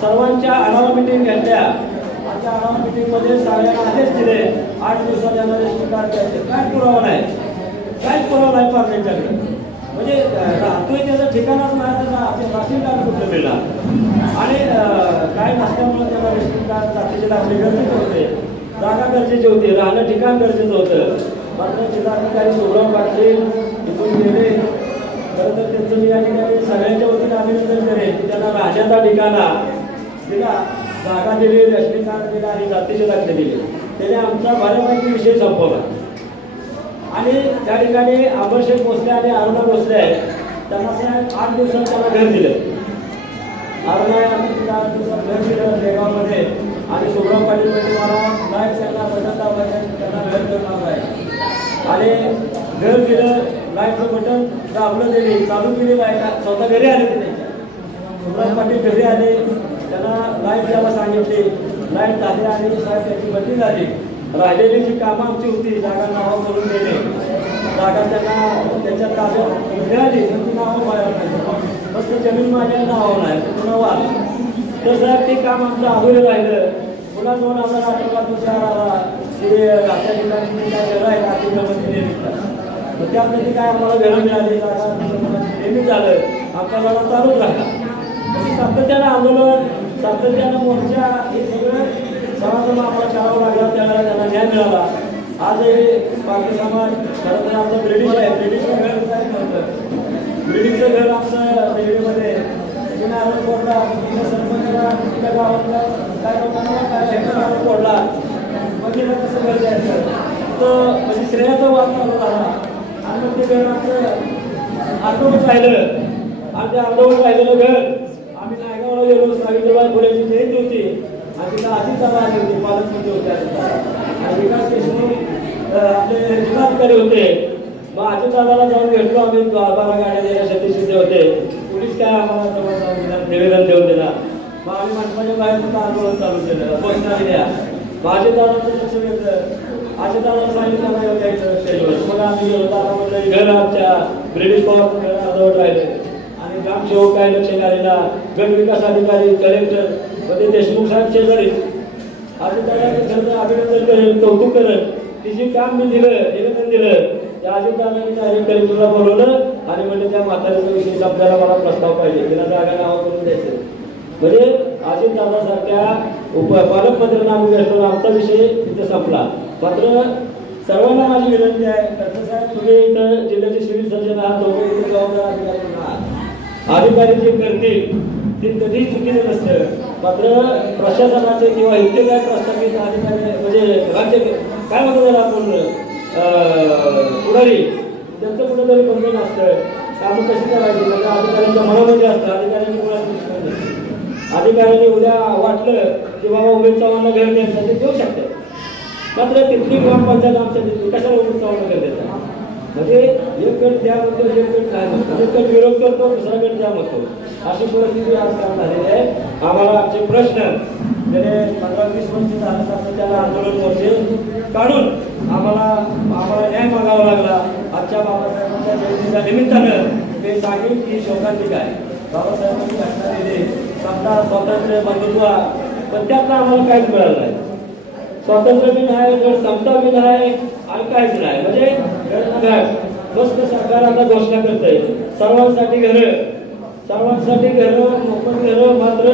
सर्वांच्या आढावा मिटिंग घेतल्या. आमच्या आढावा मिटिंगमध्ये सगळ्यांना आदेश दिले 8 दिवसात यांना रेशन कार्ड द्यायचे. काय पुरावा नाही, काहीच पुरावा नाही फार त्यांच्याकडे. म्हणजे राहतोय त्याचं ठिकाणच नाही, त्याचा राशन कार्ड कुठलं मिळणार. आणि काय नसल्यामुळे त्याला रेशन कार्ड जातीचे लागले गरजेचे होते, जागा गरजेची होती, राहणं ठिकाण गरजेचं होतं. मात्र जिल्हाधिकारी सुब्रह पाटील इथून गेले. खरं तर त्यांचं मी या ठिकाणी सगळ्यांच्या वतीने अभिनंदन करेन की त्यांना राहण्याचा ठिकाणा दिला, जागा दिली, रेशन कार्ड दिला आणि जातीचे दाखले दिले. त्याने आमचा बऱ्यापैकी विषय संपवला. आणि त्या ठिकाणी अमरशेख भोसले आणि अरुणा भोसले आहेत, त्यांना 8 दिवसात त्यांना घर दिलं. अरुणा आम्ही 8 दिवसात घर दिलं बेगावमध्ये आणि सुब्रह पाटील म्हणजे मला लाईट त्यांना बटन दाबायचं, त्यांना घर करून आहे आणि घर दिलं, लाईटचं बटन दाबलं, दिली चालू केली, लाईट स्वतः घरी आले. ते सुब्रह पाटील घरी आले, त्यांना लाईट द्यायला सांगितली, लाईट झाली आणि साहेब त्याची बदली झाली. राहिलेली जी कामं आमची होती, जागा नावं करून देणे, जागा त्यांना त्याच्या ताब्यात मिळाली, त्यांची नावं व्हायला पाहिजे. फक्त जमीन माझ्या नावावर नाही, पुन्हा वाद. तर साहेब ते काम आमचं अधुरं राहिलं. पुन्हा 2018 तुषार आला, ते घाटच्या ठिकाणी घर आहे आर्थिक जमिनी मग त्यामध्ये काय आम्हाला वेळ मिळाली, जागा नेहमी झालं, आमचा लढा चालूच राहिला. तसं सातत्यानं आंदोलन, सातत्यानं मोर्चा, हे सगळं समाजाला आम्हाला करावं लागलं. त्यावेळेला त्यांना न्याय मिळाला. आजही पार्टी समाज खरं तर आमचं ब्रिटिश आहे, ब्रिटिशचं घर काय नव्हतं, ब्रिटिशचं घर आमचं रेल्वेमध्ये आरोप फोडला, सरपंचाला त्या गावातला काय लोकांना काय फोडला, मग तिला कसं घर द्यायचं तर म्हणजे श्रेयाचा वाद चालू झाला. आणि मग ते घर आमचं अर्धवट राहिलं. आणि ते अर्धवट राहिलेलं घर आम्ही नायगावला गेलो, सावित्रीबाई फुलेची जयंती होती आणि तिला अजितदादा आली होती, पालकमंत्री होते आणि विकास देशमुख आपले जिल्हाधिकारी होते. मग अजितदादाला जाऊन भेटलो आम्ही, 12 गाड्या द्यायला सतीश शिंदे होते. पोलीस काय आम्हाला निवेदन देऊन दिला. मग आम्ही मंडपाच्या बाहेर सुद्धा आंदोलन चालू केलं, घोषणा दिल्या. माझे दादाचं लक्ष वेगळं, माझ्या दादाला सांगितलं नाही यायचं स्टेजवर. मग आम्ही गेलो, दादा म्हणलं घर आमच्या ब्रिटिश पॉवर अर्धवट राहिले आणि ग्रामसेवक काय लक्ष घालेला, गट विकास अधिकारी, कलेक्टर मध्ये देशमुख साहेब शेजारी अजून दादा अभिनंदन करेल, कौतुक करेल की जे काम मी निवेदन दिलं त्या अजितदादांनी डायरेक्ट कलेक्टरला बोलवलं आणि म्हणजे त्या म्हातारीच्या विषयी आपल्याला मला प्रस्ताव पाहिजे, तिला जागा नाव करून द्यायचं. म्हणजे अजितदादासारख्या पालकमंत्र्यांना आम्ही भेटलो, आमचा विषय तिथे संपला. मात्र सर्वांना माझी विनंती आहे, डॉक्टर साहेब तुम्ही इथं जिल्ह्याचे सिव्हिल सर्जन आहात, लोक जबाबदार अधिकारी आहात, अधिकारी जे करतील ते कधीही चुकीचं नसतं. मात्र प्रशासनाचे किंवा इथे काय प्रस्थापित अधिकारी म्हणजे राज्य काय म्हणतो त्याला आपण पुढारी त्यांचं कुठेतरी बंधन असतं, कामं कशी करायची म्हणजे अधिकाऱ्यांच्या मनामध्ये असतं, अधिकाऱ्यांनी मुळात अधिकाऱ्यांनी उद्या वाटलं की बाबा उमेद चव्हाणला घर द्यायचं ते देऊ शकतात. मात्र तिथली ग्रामपंचायत आमच्या तिथली कशाला उमेद चव्हाणला घर द्यायचं म्हणजे एक गट द्या म्हणतो, एक गट काय म्हणतो, एक गट विरोध करतो, दुसरा गट द्या म्हणतो, अशी परिस्थिती आजकाल झालेली आहे. आम्हाला आमचे प्रश्न गेले 15-20 वर्ष झालं सातत्यानं आंदोलन मोर्चे काढून आम्हाला न्याय मागावा लागला. आजच्या बाबासाहेबांच्या जयंतीच्या निमित्तानं ते सांगेल की शोकांतिका आहे, बाबासाहेबांनी घटना दिली, समजा स्वातंत्र्य बंधुत्व, पण त्यातनं आम्हाला काहीच मिळालं नाही. स्वातंत्र्य बी नाही, जर समता बी नाही आणि काहीच नाही. म्हणजे मस्त सरकार आता घोषणा करतंय सर्वांसाठी घरं मोफत घरं. मात्र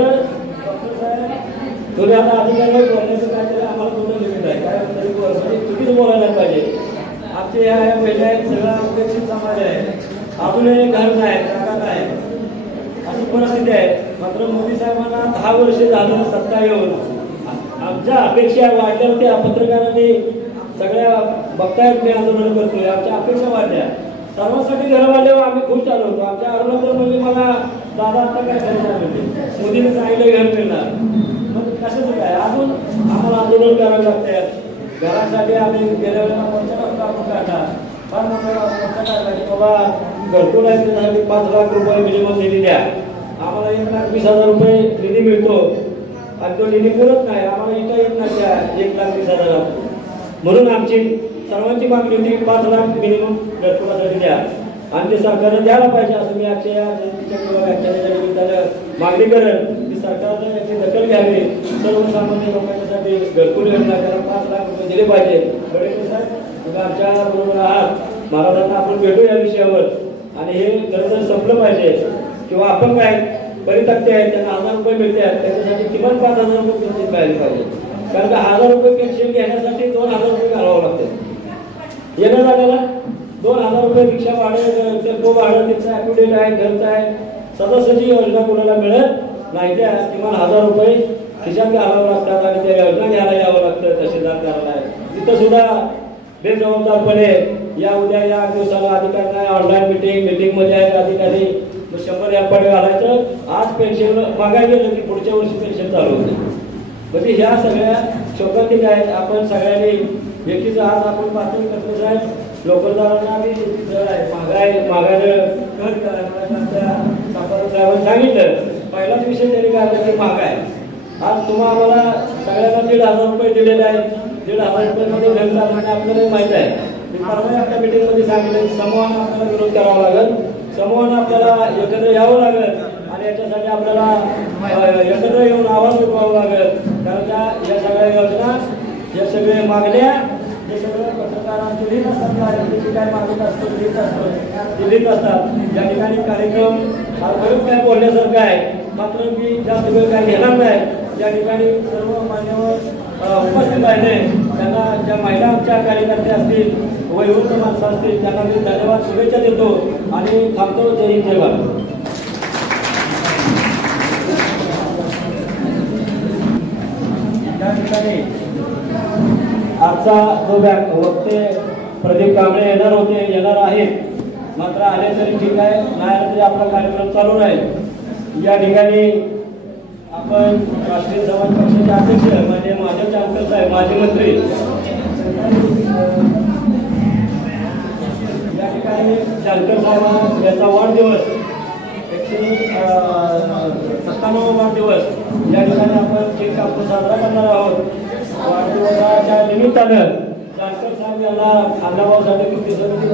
तुम्ही आता अधिकाऱ्यावर बोलण्याचं काय तरी आम्हाला पूर्ण लिमिट आहे, काय तरी म्हणजे चुकीच बोलायला पाहिजे. आमचे ह्या महिला आहेत, सगळा अपेक्षित समाज आहे, अजूनही घर नाही, जागा नाही, अशी परिस्थिती आहे. मात्र मोदी साहेबांना 10 वर्ष झालं सत्ता येऊन आमच्या अपेक्षा वाढल्या होत्या. पत्रकारांनी सगळ्या बघतायत मी आंदोलन करतोय, आमच्या अपेक्षा वाढल्या, सर्वांसाठी घरं वाढल्यावर आम्ही खुश झालो होतो. आमच्या अरुणाचल म्हणजे मला दादा आता काय करायचं होते, मोदीने सांगितलं घर मिळणार, मग कशाचं काय अजून आम्हाला आंदोलन करावं लागतंय. घरासाठी आम्ही गेल्या वेळेला मोर्चा आपण काढला, फार मोठा मोर्चा काढला की बाबा घरकुल आहे त्यासाठी 5 लाख रुपये मिनिमम निधी द्या. आम्हाला 1,20,000 रुपये निधी मिळतो आणि तो निधी पुरत नाही, आम्हाला इथं येत नाही त्या 1,20,000. म्हणून आमची सर्वांची मागणी होती 5 लाख मिनिमम घरकुलासाठी द्या आणि ते सरकारने द्यायला पाहिजे असं मी आजच्या व्याख्यानाच्या निमित्तानं मागणी करेन की सरकारने याची दखल घ्यावी, सर्वसामान्य लोकांसाठी घरकुल योजना त्याला 5 लाख रुपये दिले पाहिजे. गडकरी साहेब तुम्ही आमच्या बरोबर आहात, महाराजांना आपण भेटू या विषयावर आणि हे खरं तर संपलं पाहिजे. किंवा आपण काय परितक्ते आहेत त्यांना 1000 रुपये मिळतात, त्याच्यासाठी किमान 5,000 रुपये पेन्शन मिळाली पाहिजे. कारण का 1000 रुपये पेन्शन घेण्यासाठी 2,000 रुपये घालावं लागतं. येणं जाण्याला 2,000 रुपये रिक्षा भाडं, टेम्पो भाडं, तिथचं ॲक्युडेट आहे, घरचं आहे, सदस्याची योजना कोणाला मिळत नाही, त्या किमान 1000 रुपये खिशात घालावं लागतात आणि त्या योजना घ्यायला यावं लागतं तहसीलदार करायला. तिथं सुद्धा बेजबाबदारपणे या उद्या या दिवसाला अधिकारी नाही, ऑनलाईन मिटिंगमध्ये आहेत अधिकारी, 100 एफआयडी घालायचं, आज पेन्शन मागायला गेलं की पुढच्या वर्षी पेन्शन चालू होते. म्हणजे ह्या सगळ्या शोकांतिका आहेत. आपण सगळ्यांनी व्यक्तीचा हात आपण पाहतो कसं साहेब नोकरदारांना बी जर आहे महागाईनं कर करायला साहेबांनी सांगितलं. पहिलाच विषय त्यांनी काढला की महागाई. आज तुम्हाला सगळ्यांना 1,500 रुपये दिलेले आहेत. 1,500 रुपयामध्ये घर चालवणे आपल्याला माहीत आहे. मी परवा आपल्या मिटिंगमध्ये सांगितलं की समूहानं आपल्याला विरोध करावा लागेल, समूहानं आपल्याला एकत्र यावं लागेल आणि याच्यासाठी आपल्याला एकत्र येऊन आवाज उठवावं लागेल. कारण या सगळ्या योजना, या सगळ्या मागण्या, जे सगळं पत्रकारांचे लिहित असतात, त्याची काय मागणी असतो ते लिहित असतात. या ठिकाणी कार्यक्रम हा बरंच काय बोलण्यासारखं आहे, मात्र मी जास्त वेळ काय घेणार नाही. या ठिकाणी सर्व मान्यवर उपस्थित राहिले त्यांना, ज्या महिला आमच्या कार्यकर्ते असतील, वयोवृद्ध माणसं असतील, त्यांना मी धन्यवाद शुभेच्छा देतो आणि थांबतो. जय हिंद, जय भारत. त्या ठिकाणी आजचा जो वक्ते प्रदीप कांबळे येणार आहेत, मात्र आले तरी ठीक आहे, नाही आले तरी आपला कार्यक्रम चालू राहील. या ठिकाणी आपण राष्ट्रीय समाज पक्षाचे अध्यक्ष म्हणजे माझे जानकर साहेब, माजी मंत्री, या ठिकाणी जानकर साहेब यांचा वाढदिवस 197 वाढदिवस या ठिकाणी आपण केक कापून साजरा करणार आहोत। वाढदिवसाच्या निमित्तानं जानकर साहेब यांना अण्णाभाऊसाठी कृती समिती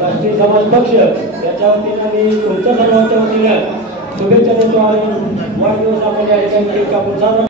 राष्ट्रीय समाज पक्ष याच्या वतीनं मी तुमच्या सर्वांच्या वतीनं शुभेच्छा देतो आणि वाढदिवस आपण या ठिकाणी केक कापून साजरा